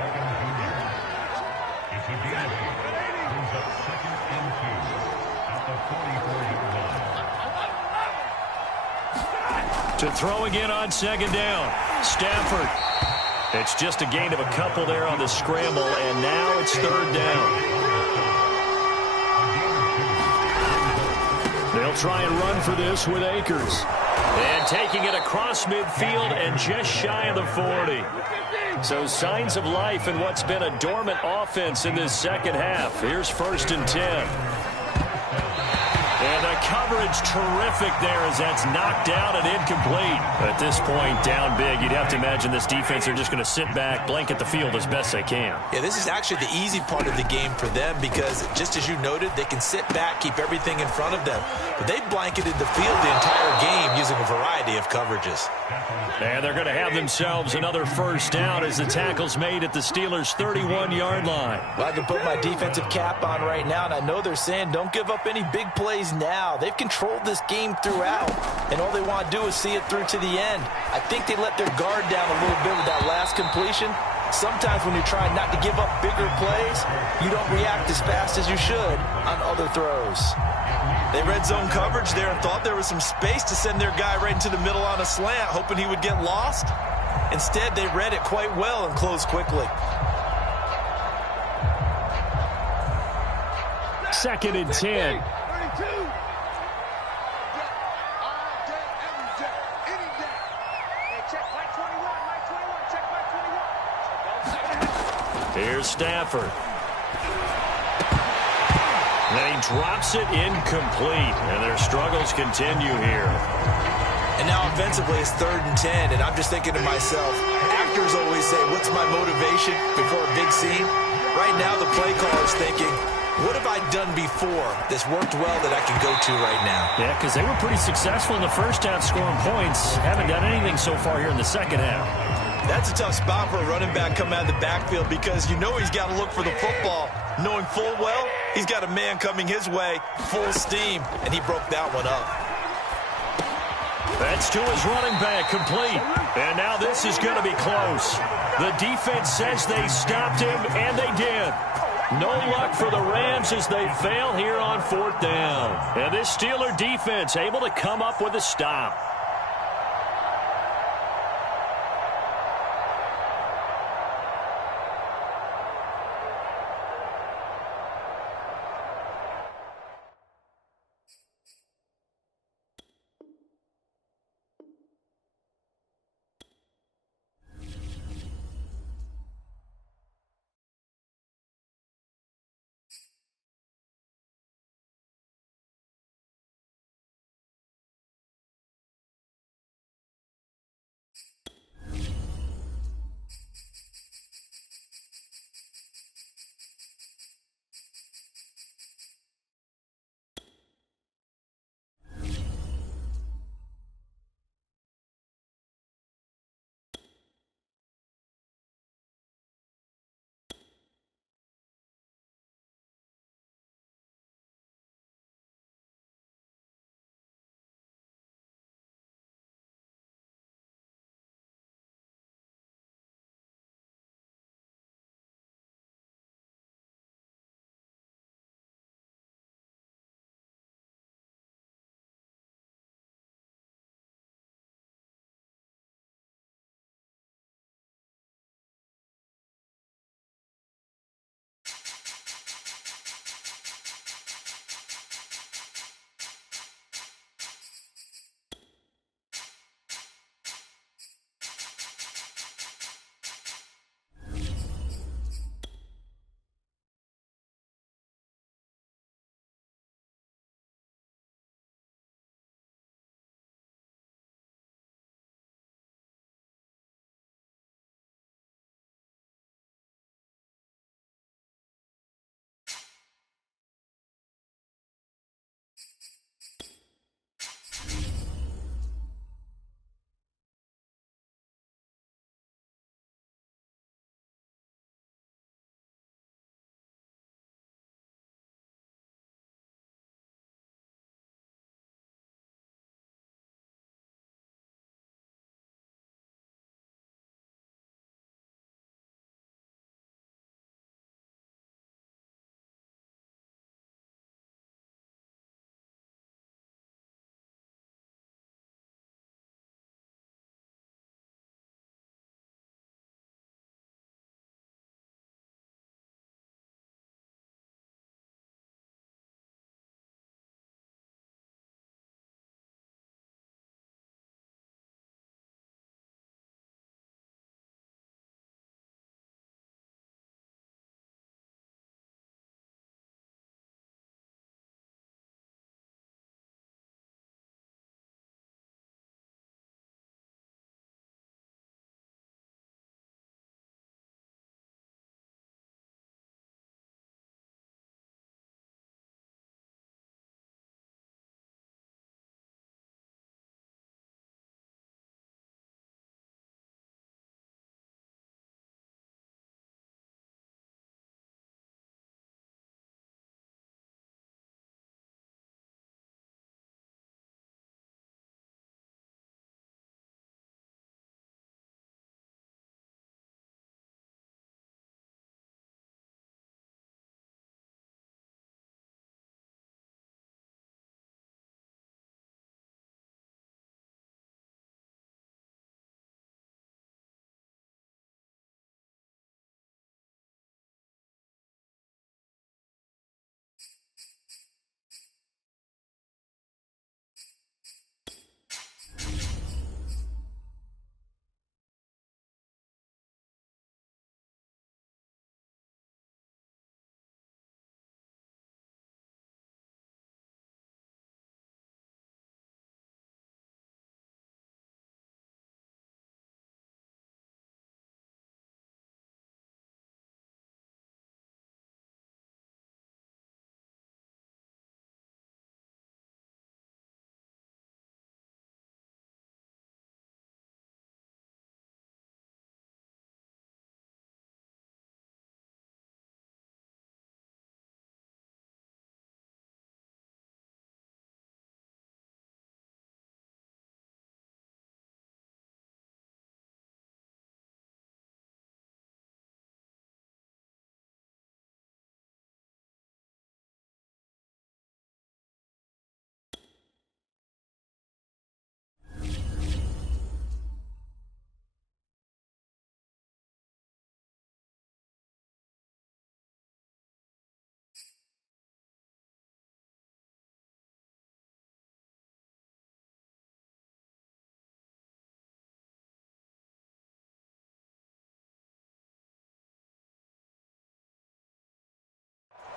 To throw again on 2nd down. Stafford. It's just a gain of a couple there on the scramble, and now it's 3rd down. They'll try and run for this with Akers. And taking it across midfield and just shy of the 40. So signs of life in what's been a dormant offense in this second half. Here's 1st and 10. And the coverage terrific there as that's knocked down and incomplete. At this point, down big, you'd have to imagine this defense are just going to sit back, blanket the field as best they can. Yeah, this is actually the easy part of the game for them because, just as you noted, they can sit back, keep everything in front of them. But they blanketed the field the entire game using a variety of coverages. And they're going to have themselves another 1st down as the tackle's made at the Steelers' 31-yard line. Well, I can put my defensive cap on right now, and I know they're saying don't give up any big plays now. now. They've controlled this game throughout, and all they want to do is see it through to the end. I think they let their guard down a little bit with that last completion. Sometimes when you're trying not to give up bigger plays, you don't react as fast as you should on other throws. They read zone coverage there and thought there was some space to send their guy right into the middle on a slant, hoping he would get lost. Instead, they read it quite well and closed quickly. 2nd and 10. Here's Stafford. Then he drops it incomplete, and their struggles continue here. And now offensively it's 3rd and 10, and I'm just thinking to myself, actors always say, what's my motivation before a big scene? Right now the play caller's thinking, what have I done before that's worked well that I can go to right now? Yeah, because they were pretty successful in the first half scoring points. Haven't done anything so far here in the second half. That's a tough spot for a running back coming out of the backfield because you know he's got to look for the football, knowing full well he's got a man coming his way, full steam, and he broke that one up. That's to his running back, complete. And now this is going to be close. The defense says they stopped him, and they did. No luck for the Rams as they fail here on 4th down. And this Steeler defense able to come up with a stop.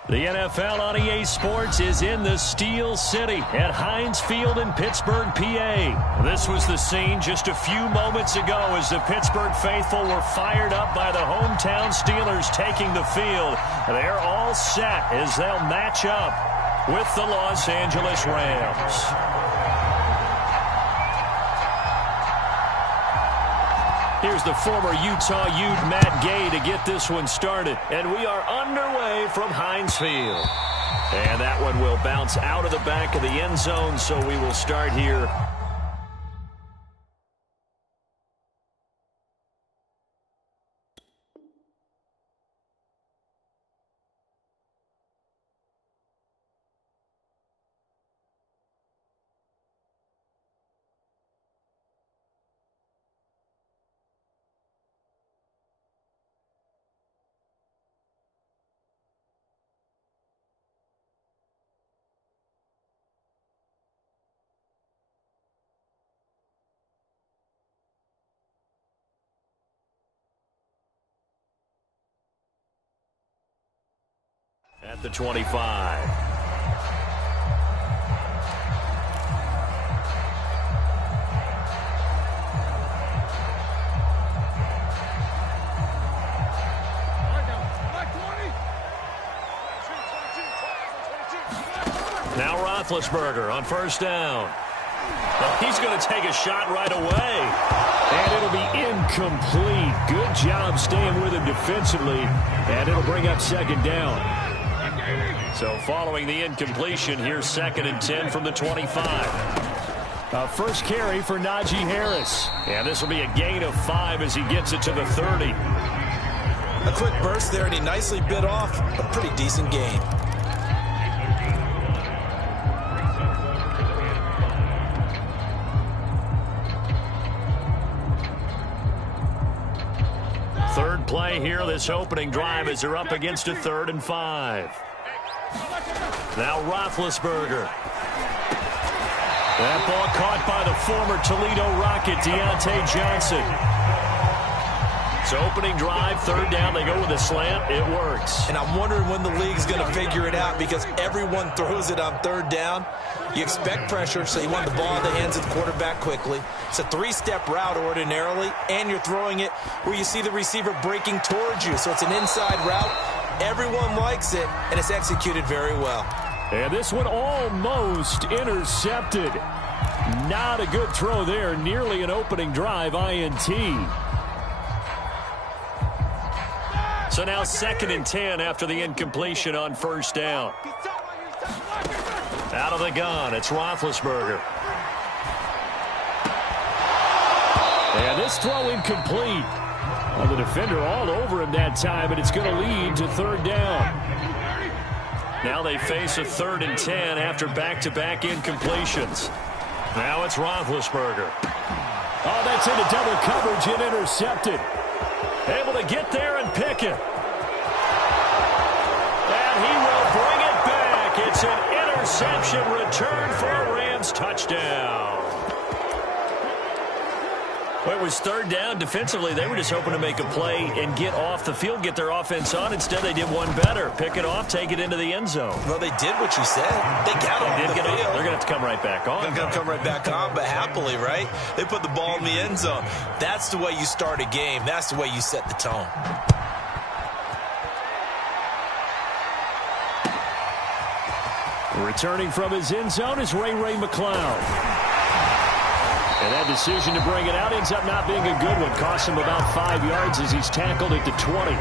The NFL on EA Sports is in the Steel City at Heinz Field in Pittsburgh, PA. This was the scene just a few moments ago as the Pittsburgh faithful were fired up by the hometown Steelers taking the field. They're all set as they'll match up with the Los Angeles Rams. Here's the former Utah Ute Matt Gay to get this one started. And we are underway from Heinz Field. And that one will bounce out of the back of the end zone, so we will start here. At the 25. Now Roethlisberger on first down. Well, he's going to take a shot right away. And it'll be incomplete. Good job staying with him defensively. And it'll bring up second down. So following the incompletion, here's 2nd and 10 from the 25. First carry for Najee Harris. And this will be a gain of 5 as he gets it to the 30. A quick burst there, and he nicely bit off a pretty decent gain. Third play here, this opening drive, as they're up against a 3rd and 5. Now Roethlisberger. That ball caught by the former Toledo Rocket, Deontay Johnson. So opening drive, 3rd down, they go with a slant. It works. And I'm wondering when the league's going to figure it out, because everyone throws it on 3rd down. You expect pressure, so you want the ball in the hands of the quarterback quickly. It's a 3-step route ordinarily, and you're throwing it where you see the receiver breaking towards you. So it's an inside route. Everyone likes it, and it's executed very well. And this one almost intercepted. Not a good throw there. Nearly an opening drive INT. So now 2nd and 10 after the incompletion on first down. Out of the gun, it's Roethlisberger. And this throw incomplete. Well, the defender all over him that time, and it's going to lead to 3rd down. Now they face a 3rd and 10 after back-to-back incompletions. Now it's Roethlisberger. Oh, that's into double coverage and intercepted. Able to get there and pick it. And he will bring it back. It's an interception return for a Rams touchdown. Well, it was 3rd down. Defensively, they were just hoping to make a play and get off the field, get their offense on. Instead, they did one better. Pick it off, take it into the end zone. Well, they did what you said. They got off the field. They're going to have to come right back on. They're going to come right back on, but happily, right? They put the ball in the end zone. That's the way you start a game. That's the way you set the tone. Returning from his end zone is Ray McCloud. And that decision to bring it out ends up not being a good one. Costs him about 5 yards as he's tackled at the 20.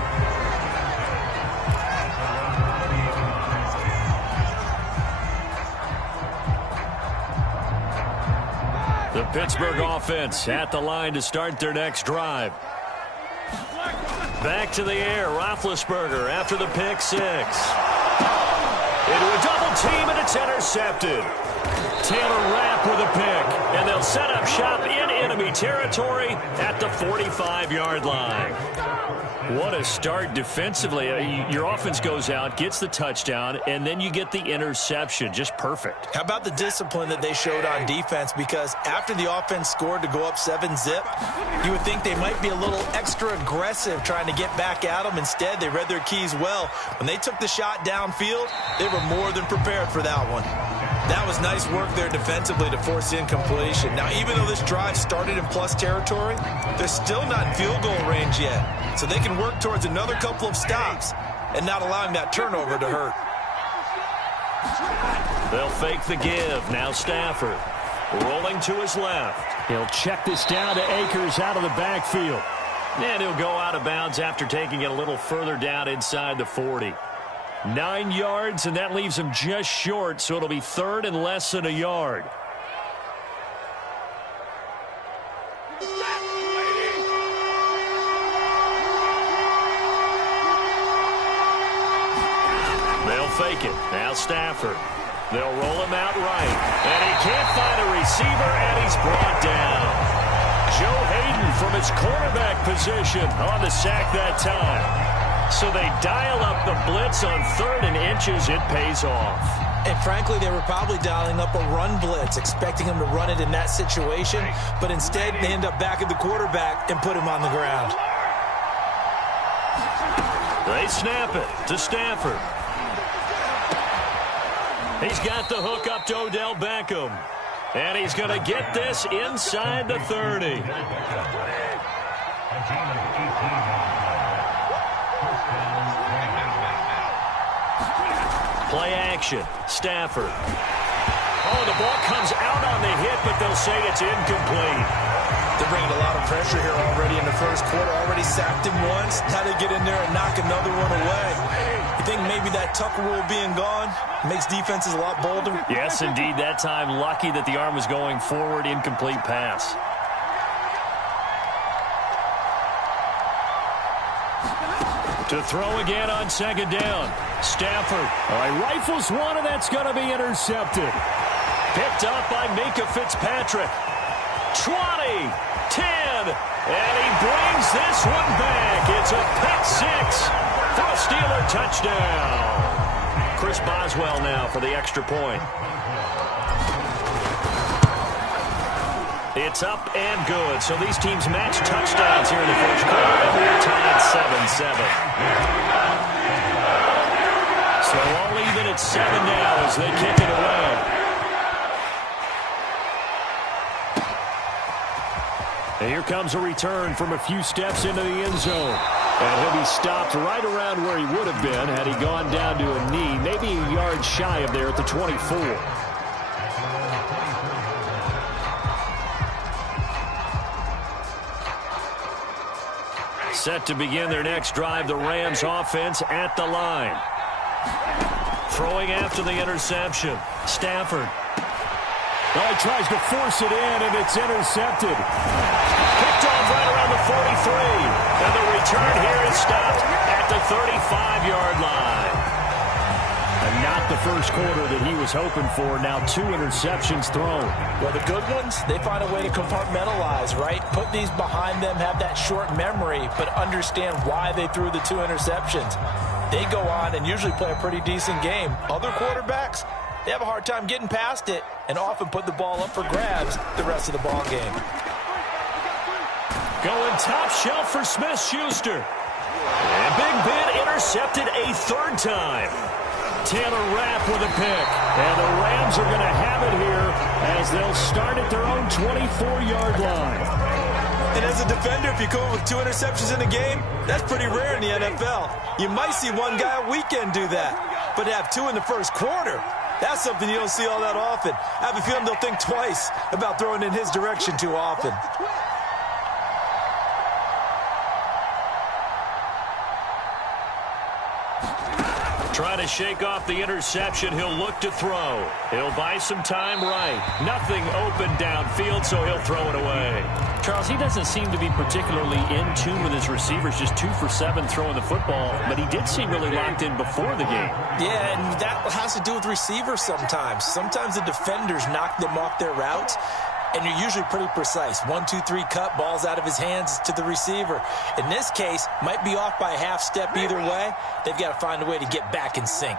The Pittsburgh offense at the line to start their next drive. Back to the air, Roethlisberger after the pick 6. Into a double team, and it's intercepted. Taylor Rapp with a pick, and they'll set up shop in enemy territory at the 45-yard line. What a start defensively. Your offense goes out, gets the touchdown, and then you get the interception. Just perfect. How about the discipline that they showed on defense? Because after the offense scored to go up 7-zip, you would think they might be a little extra aggressive trying to get back at them. Instead, they read their keys well. When they took the shot downfield, they were more than prepared for that one. That was nice work there defensively to force incompletion. Now, even though this drive started in plus territory, they're still not in field goal range yet. So they can work towards another couple of stops and not allowing that turnover to hurt. They'll fake the give. Now Stafford rolling to his left. He'll check this down to Akers out of the backfield. And he'll go out of bounds after taking it a little further down inside the 40. 9 yards, and that leaves him just short, so it'll be third and less than a yard. They'll fake it. Now Stafford. They'll roll him out right. And he can't find a receiver, and he's brought down. Joe Hayden from his cornerback position on the sack that time. So they dial up the blitz on 3rd and inches. It pays off. And frankly, they were probably dialing up a run blitz, expecting him to run it in that situation. But instead, they end up back at the quarterback and put him on the ground. They snap it to Stafford. He's got the hook up to Odell Beckham. And he's going to get this inside the 30. Play action. Stafford. Oh, the ball comes out on the hit, but they'll say it's incomplete. They're bringing a lot of pressure here already in the first quarter. Already sacked him once. Now they get in there and knock another one away. You think maybe that Tucker rule being gone makes defenses a lot bolder? Yes, indeed. That time, lucky that the arm was going forward. Incomplete pass. To throw again on 2nd down. Stafford. All right, rifles one, and that's going to be intercepted. Picked up by Minka Fitzpatrick. 20, 10, and he brings this one back. It's a pick 6 for a Steeler touchdown. Chris Boswell now for the extra point. It's up and good. So these teams match touchdowns here in the first quarter, and we're tied 7-7. So all even at 7 now as they kick it away. And here comes a return from a few steps into the end zone. And he'll be stopped right around where he would have been had he gone down to a knee, maybe a yard shy of there at the 24. Set to begin their next drive, the Rams offense at the line. Throwing after the interception. Stafford. Well, he tries to force it in, and it's intercepted. Picked off right around the 43. And the return here is stopped at the 35-yard line. And not the first quarter that he was hoping for. Now 2 interceptions thrown. Well, the good ones, they find a way to compartmentalize, right? Put these behind them, have that short memory, but understand why they threw the 2 interceptions. They go on and usually play a pretty decent game. Other quarterbacks, they have a hard time getting past it and often put the ball up for grabs the rest of the ball game. Going top shelf for Smith-Schuster. And Big Ben intercepted a 3rd time. Taylor Rapp with a pick. And the Rams are going to have it here as they'll start at their own 24-yard line. And as a defender, if you come up with 2 interceptions in a game, that's pretty rare in the NFL. You might see one guy a weekend do that. But to have 2 in the first quarter, that's something you don't see all that often. I have a feeling they'll think twice about throwing in his direction too often. Trying to shake off the interception. He'll look to throw. He'll buy some time right. Nothing open downfield, so he'll throw it away. Charles, he doesn't seem to be particularly in tune with his receivers, just 2 for 7 throwing the football, but he did seem really locked in before the game. Yeah, and that has to do with receivers sometimes. Sometimes the defenders knock them off their routes. and you're usually pretty precise. 1, 2, 3 cut, balls out of his hands to the receiver. In this case, might be off by a half step either way. They've got to find a way to get back in sync.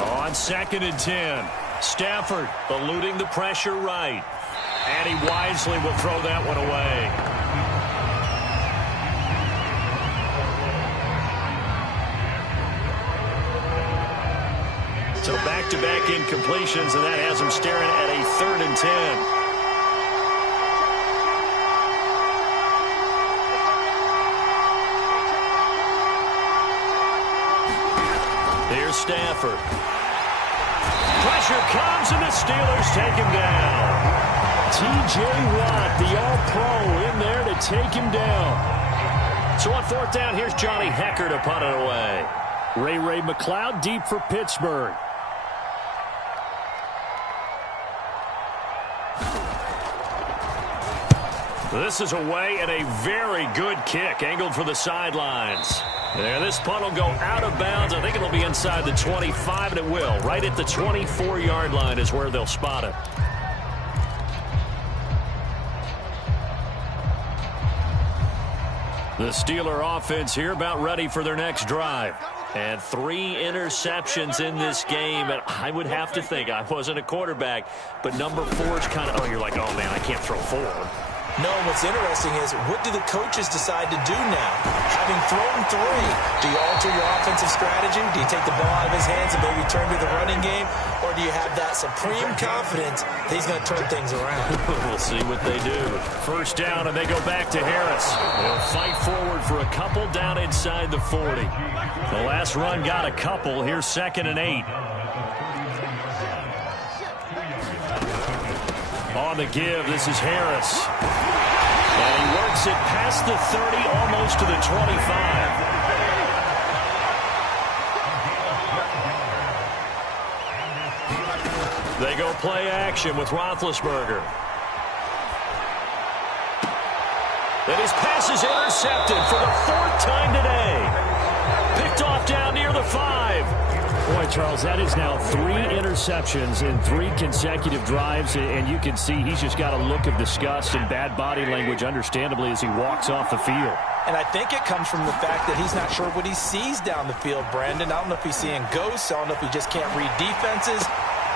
On 2nd and 10, Stafford eluding the pressure right. And he wisely will throw that one away. So back-to-back incompletions, and that has him staring at a 3rd and 10. Here's Stafford. Pressure comes, and the Steelers take him down. T.J. Watt, the All-Pro, in there to take him down. So on 4th down, here's Johnny Hecker to punt it away. Ray McLeod deep for Pittsburgh. This is away, and a very good kick angled for the sidelines. And this punt will go out of bounds. I think it'll be inside the 25, and it will. Right at the 24-yard line is where they'll spot it. The Steeler offense here about ready for their next drive. And 3 interceptions in this game. And I would have to think, I wasn't a quarterback, but number 4 is kind of, you're like, oh, man, I can't throw 4. No, what's interesting is, what do the coaches decide to do now? Having thrown 3, do you alter your offensive strategy? Do you take the ball out of his hands and maybe turn to the running game? Or do you have that supreme confidence that he's going to turn things around? We'll see what they do. 1st down, and they go back to Harris. They'll fight forward for a couple down inside the 40. The last run got a couple. Here's 2nd and 8. On the give, this is Harris. And he works it past the 30, almost to the 25. They go play action with Roethlisberger. And his pass is intercepted for the 4th time today. Picked off down near the 5. Boy, Charles, that is now 3 interceptions in 3 consecutive drives, and you can see he's just got a look of disgust and bad body language, understandably, as he walks off the field. And I think it comes from the fact that he's not sure what he sees down the field, Brandon. I don't know if he's seeing ghosts. I don't know if he just can't read defenses.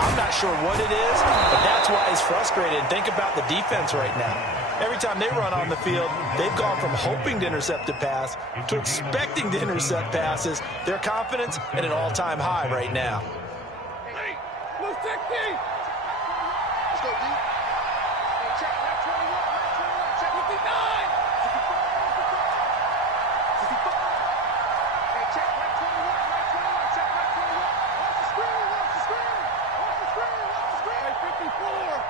I'm not sure what it is, but that's why he's frustrated. Think about the defense right now. Every time they run on the field, they've gone from hoping to intercept a pass to expecting to intercept passes. Their confidence at an all-time high right now. Hey, move 60. Let's go, D. Hey, check right 21, right 21, check 59. 65. Hey, check right 21, right 21, check right 21. Watch the screen, watch the screen. Watch the screen, watch the screen. Hey, 54.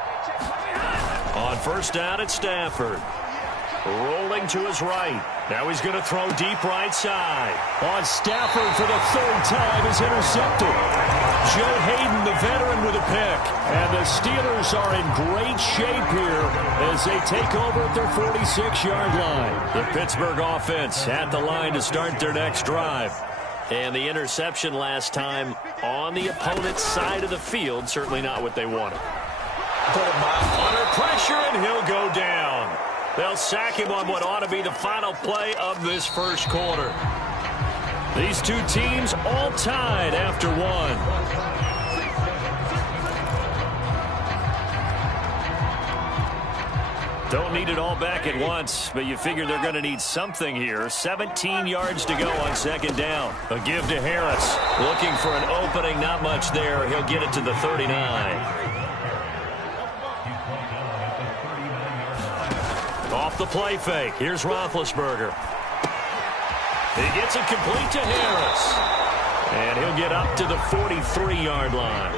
Hey, check right behind. On 1st down at Stafford. Rolling to his right. Now he's going to throw deep right side. On Stafford for the 3rd time is intercepted. Joe Hayden, the veteran, with a pick. And the Steelers are in great shape here as they take over at their 46-yard line. The Pittsburgh offense at the line to start their next drive. And the interception last time on the opponent's side of the field, certainly not what they wanted. Put him up. Under pressure, and he'll go down. They'll sack him on what ought to be the final play of this 1st quarter. These 2 teams all tied after 1. Don't need it all back at once, but you figure they're going to need something here. 17 yards to go on 2nd down. A give to Harris. Looking for an opening, not much there. He'll get it to the 39. Off the play fake. Here's Roethlisberger. He gets it complete to Harris. And he'll get up to the 43-yard line.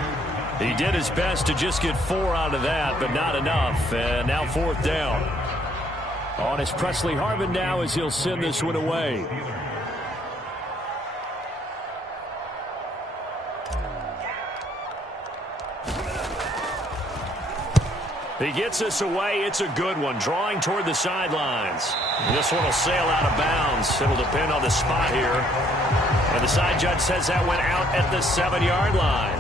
He did his best to just get 4 out of that, but not enough. And now 4th down. On is Presley Harvin now as he'll send this one away. He gets this away. It's a good one. Drawing toward the sidelines. This one will sail out of bounds. It'll depend on the spot here. And the side judge says that went out at the 7-yard line.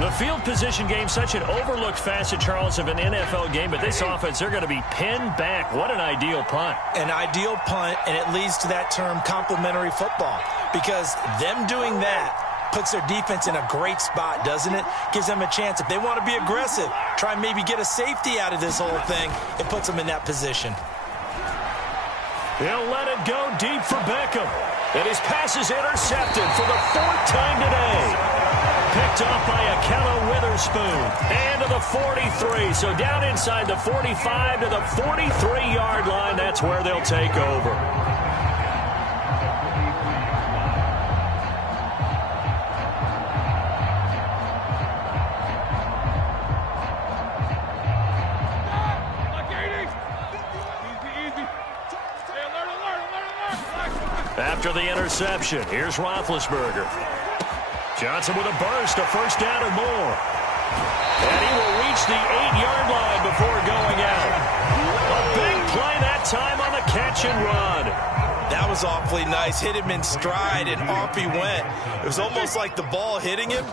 The field position game, such an overlooked facet, Charles, of an NFL game, but this offense, they're going to be pinned back. What an ideal punt. An ideal punt, and it leads to that term complementary football, because them doing that puts their defense in a great spot, doesn't it? Gives them a chance. If they want to be aggressive, try and maybe get a safety out of this whole thing, it puts them in that position. He'll let it go deep for Beckham. And his pass is intercepted for the 4th time today. Picked off by Akello Witherspoon. And to the 43. So down inside the 45 to the 43-yard line. That's where they'll take over. After the interception, here's Roethlisberger. Johnson with a burst, a first down or more. And he will reach the 8-yard line before going out. A big play that time on the catch and run. That was awfully nice. Hit him in stride, and off he went. It was almost like the ball hitting him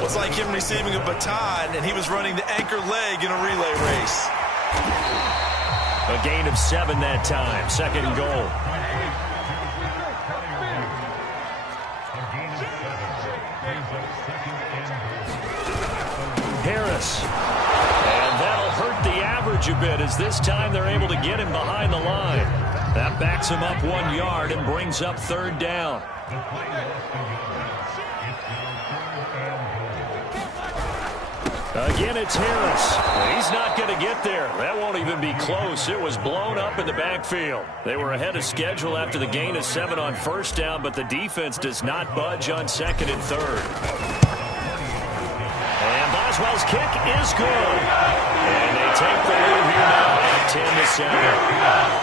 was like him receiving a baton, and he was running the anchor leg in a relay race. A gain of 7 that time, 2nd and goal. Harris. And that'll hurt the average a bit, as this time they're able to get him behind the line. That backs him up 1 yard and brings up 3rd down. Again, it's Harris. He's not going to get there. That won't even be close. It was blown up in the backfield. They were ahead of schedule after the gain of 7 on 1st down, but the defense does not budge on 2nd and 3rd. And Boswell's kick is good. And they take the lead here now at 10-7.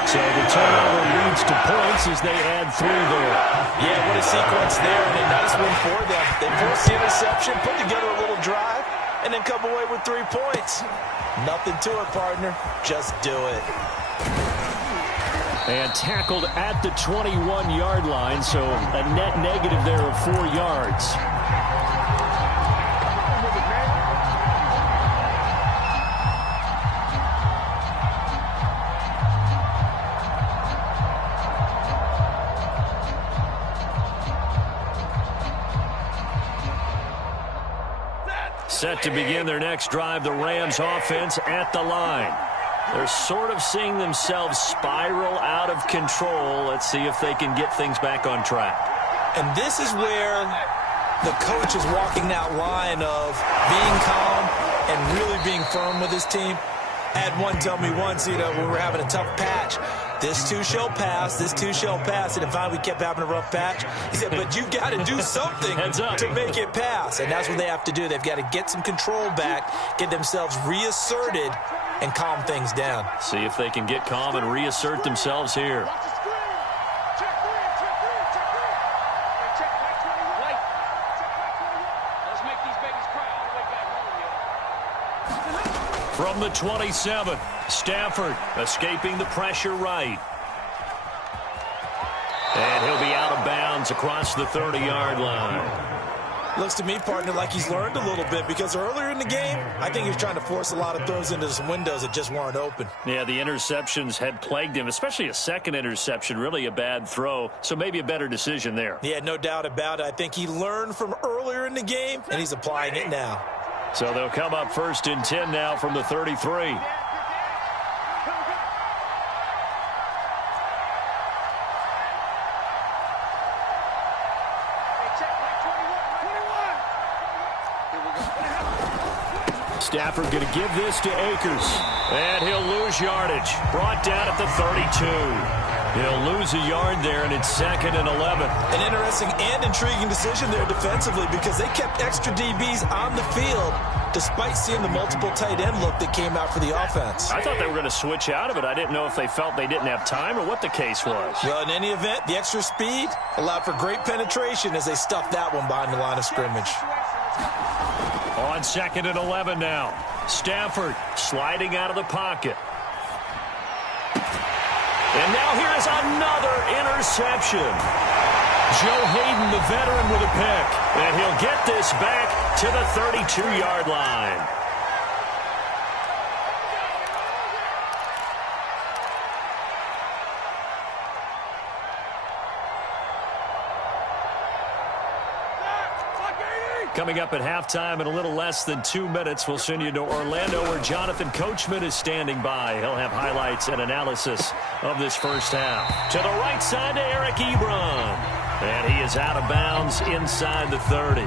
So the turnover leads to points as they add 3 there. Yeah, what a sequence there, and a nice win for them. They forced the interception, put together a little drive, and then come away with 3 points. Nothing to it, partner. Just do it. And tackled at the 21-yard line, so a net negative there of 4 yards. Set to begin their next drive, the Rams offense at the line. They're sort of seeing themselves spiral out of control. Let's see if they can get things back on track. And this is where the coach is walking that line of being calm and really being firm with his team. I had one tell me once, when we were having a tough patch, this too shall pass, this too shall pass. And finally we kept having a rough patch. He said, but you've got to do something to make it pass. And that's what they have to do. They've got to get some control back, get themselves reasserted, and calm things down. See if they can get calm and reassert themselves here. From the 27, Stafford escaping the pressure right. And he'll be out of bounds across the 30-yard line. Looks to me, partner, like he's learned a little bit, because earlier in the game, I think he was trying to force a lot of throws into some windows that just weren't open. Yeah, the interceptions had plagued him, especially a second interception, really a bad throw, so maybe a better decision there. Yeah, no doubt about it. I think he learned from earlier in the game, and he's applying it now. So they'll come up 1st and 10 now from the 33. Stafford going to give this to Akers. And he'll lose yardage. Brought down at the 32. He'll lose a yard there, and it's 2nd and 11. An interesting and intriguing decision there defensively, because they kept extra DBs on the field despite seeing the multiple tight end look that came out for the offense. I thought they were going to switch out of it. I didn't know if they felt they didn't have time or what the case was. Well, in any event, the extra speed allowed for great penetration as they stuffed that one behind the line of scrimmage. On 2nd and 11 now. Stafford sliding out of the pocket. And now here is another interception. Joe Hayden, the veteran, with a pick. And he'll get this back to the 32-yard line. Coming up at halftime in a little less than 2 minutes, we'll send you to Orlando where Jonathan Coachman is standing by. He'll have highlights and analysis of this first half. To the right side to Eric Ebron. And he is out of bounds inside the 30.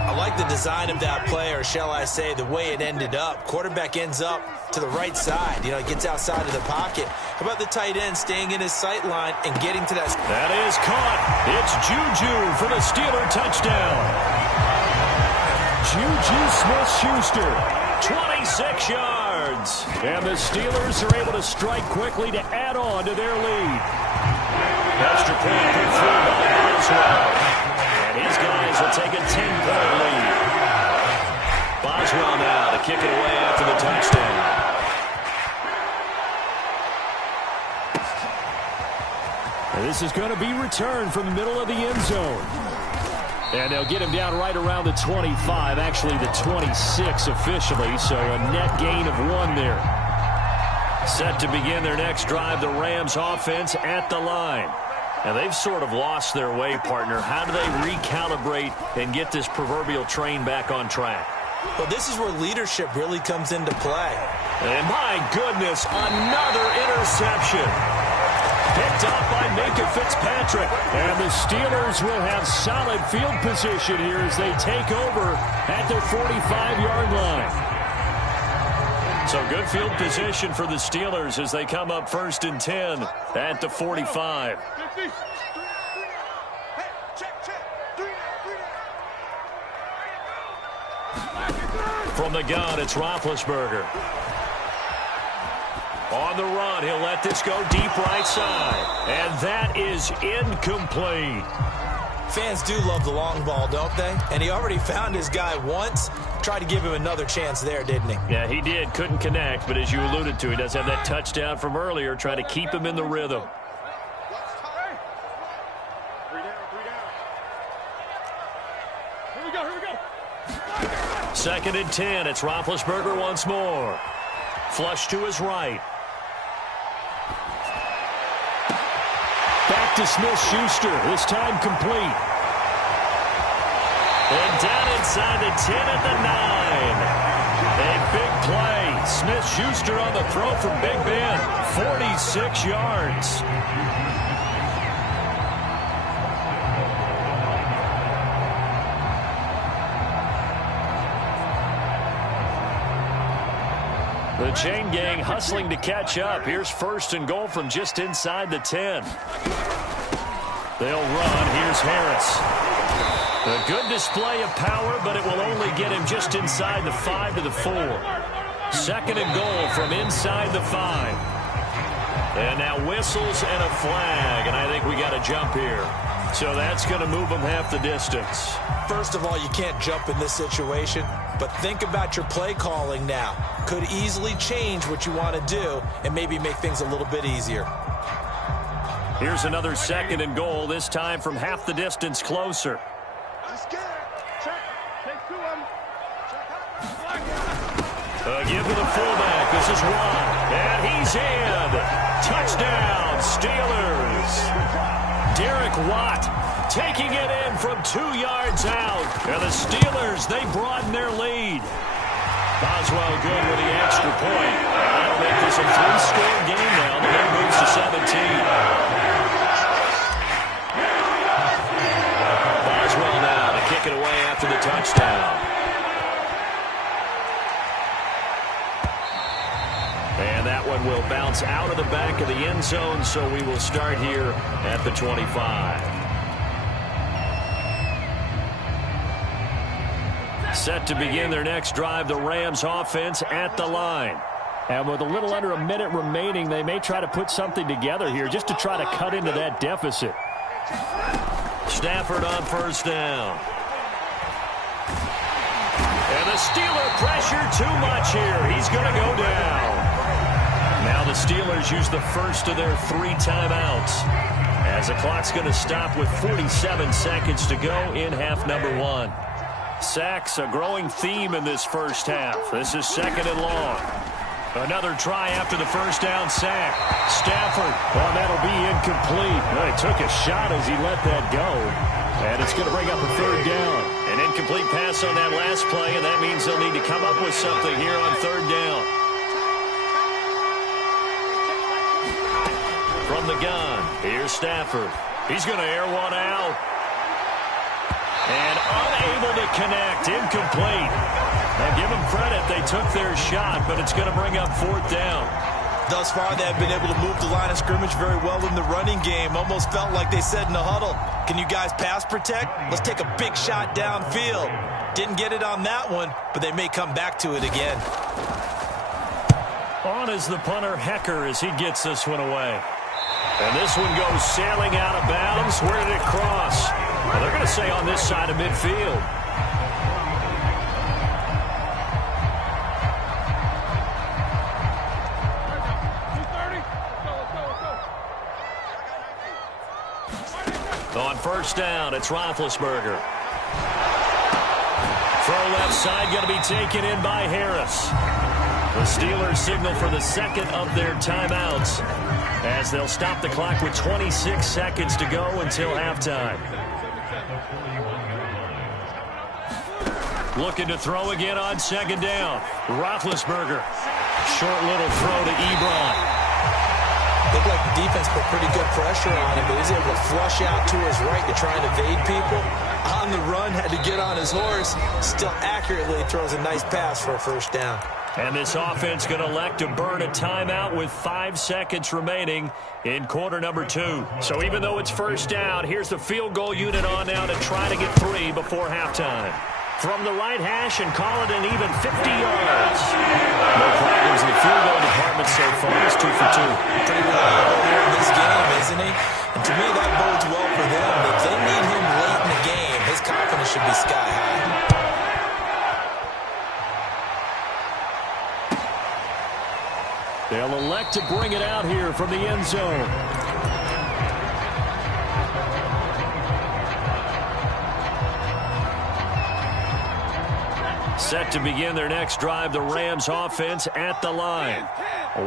I like the design of that play, or shall I say the way it ended up. Quarterback ends up to the right side. You know, gets outside of the pocket. How about the tight end staying in his sight line and getting to that? That is caught. It's Juju for the Steeler touchdown. Juju Smith-Schuster, 26 yards. And the Steelers are able to strike quickly to add on to their lead. Extra point put through by Boswell. And these guys will take a 10-point lead. Boswell now to kick it away after the touchdown. And this is going to be returned from the middle of the end zone. And they'll get him down right around the 25, actually the 26 officially, so a net gain of 1 there. Set to begin their next drive, the Rams offense at the line. And they've sort of lost their way, partner. How do they recalibrate and get this proverbial train back on track? Well, this is where leadership really comes into play. And my goodness, another interception. Picked up by Minka Fitzpatrick. And the Steelers will have solid field position here as they take over at their 45-yard line. So good field position for the Steelers as they come up 1st and 10 at the 45. From the gun, it's Roethlisberger. On the run, he'll let this go deep right side. And that is incomplete. Fans do love the long ball, don't they? And he already found his guy once. Tried to give him another chance there, didn't he? Yeah, he did. Couldn't connect, but as you alluded to, he does have that touchdown from earlier, trying to keep him in the rhythm. Here we go. 2nd and 10. It's Roethlisberger once more. Flush to his right. Back to Smith-Schuster, this time complete. And down inside the 10 at the 9. A big play. Smith-Schuster on the throw from Big Ben. 46 yards. The chain gang hustling to catch up. Here's 1st and goal from just inside the 10. They'll run. Here's Harris. A good display of power, but it will only get him just inside the 5 to the 4. 2nd and goal from inside the 5. And now whistles and a flag, and I think we got a jump here. So that's going to move them half the distance. First of all, you can't jump in this situation, but think about your play calling now. Could easily change what you want to do and maybe make things a little bit easier. Here's another 2nd and goal, this time from half the distance closer. Give to the fullback. This is Watt. And he's in. Touchdown, Steelers. Derek Watt taking it in from 2 yards out. And the Steelers, they broaden their lead. Boswell good with the extra point. That'll make this a 3-score game now. The lead moves to 17. Boswell now to kick it away after the touchdown. And that one will bounce out of the back of the end zone, so we will start here at the 25. Set to begin their next drive, the Rams offense at the line. And with a little under a minute remaining, they may try to put something together here just to try to cut into that deficit. Stafford on 1st down. And the Steeler pressure too much here. He's going to go down. Now the Steelers use the first of their 3 timeouts. As the clock's going to stop with 47 seconds to go in half number 1. Sacks, a growing theme in this first half. This is 2nd and long. Another try after the first down sack. Stafford, well, that'll be incomplete. Well, he took a shot as he let that go. And it's going to bring up a 3rd down. An incomplete pass on that last play, and that means they'll need to come up with something here on 3rd down. From the gun, here's Stafford. He's going to air one out. And unable to connect, incomplete. And give them credit, they took their shot, but it's going to bring up 4th down. Thus far, they have been able to move the line of scrimmage very well in the running game. Almost felt like they said in the huddle, can you guys pass protect? Let's take a big shot downfield. Didn't get it on that one, but they may come back to it again. On is the punter, Hecker, as he gets this one away. And this one goes sailing out of bounds. Where did it cross? Well, they're going to say on this side of midfield. On 1st down, it's Roethlisberger. Throw left side going to be taken in by Harris. The Steelers signal for the 2nd of their timeouts as they'll stop the clock with 26 seconds to go until halftime. Looking to throw again on 2nd down. Roethlisberger. Short little throw to Ebron. Looked like the defense put pretty good pressure on him, but he was able to flush out to his right to try and evade people. On the run, had to get on his horse. Still accurately throws a nice pass for a 1st down. And this offense going to elect to burn a timeout with 5 seconds remaining in quarter number 2. So even though it's 1st down, here's the field goal unit on now to try to get 3 before halftime. From the right hash and call it an even 50 yards. No problems in the field goal department so far. It's 2 for 2. Pretty reliable here in this game, isn't he? And to me, that bodes well for them. If they need him late in the game, his confidence should be sky high. They'll elect to bring it out here from the end zone. Set to begin their next drive, the Rams offense at the line.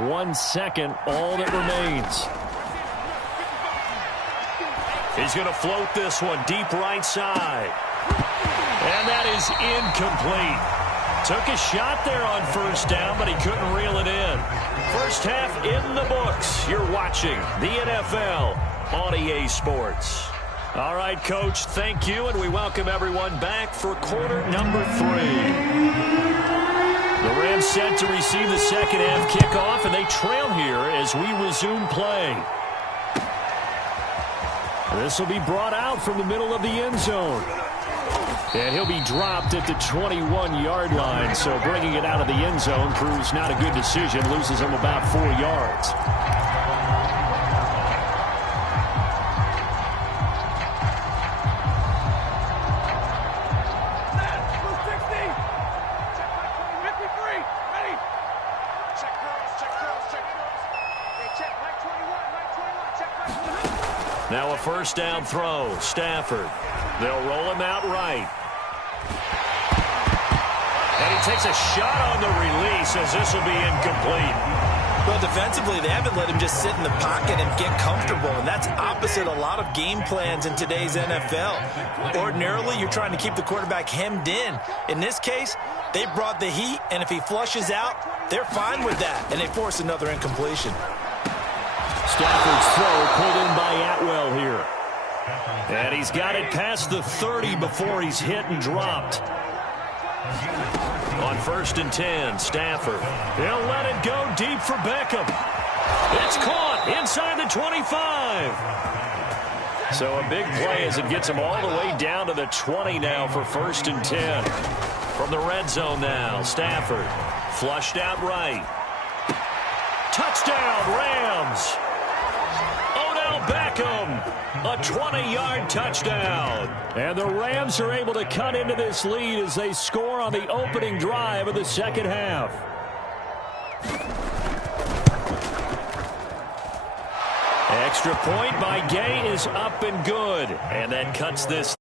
1 second, all that remains. He's going to float this one deep right side. And that is incomplete. Took a shot there on 1st down, but he couldn't reel it in. First half in the books. You're watching the NFL on EA Sports. All right, Coach, thank you, and we welcome everyone back for quarter number 3. The Rams set to receive the 2nd half kickoff, and they trail here as we resume play. This will be brought out from the middle of the end zone. And he'll be dropped at the 21-yard line, so bringing it out of the end zone proves not a good decision, loses him about 4 yards. Now a 1st down throw. Stafford. They'll roll him out right. And he takes a shot on the release as this will be incomplete. Well, defensively, they haven't let him just sit in the pocket and get comfortable, and that's opposite a lot of game plans in today's NFL. Ordinarily, you're trying to keep the quarterback hemmed in. In this case, they brought the heat, and if he flushes out, they're fine with that, and they force another incompletion. Stafford's throw pulled in by Atwell here. And he's got it past the 30 before he's hit and dropped. On 1st and 10, Stafford. He'll let it go deep for Beckham. It's caught inside the 25. So a big play as it gets him all the way down to the 20 now for 1st and 10. From the red zone now, Stafford. Flushed out right. Touchdown, Rams. Beckham, a 20-yard touchdown. And the Rams are able to cut into this lead as they score on the opening drive of the 2nd half. extra point by Gay is up and good. And that cuts this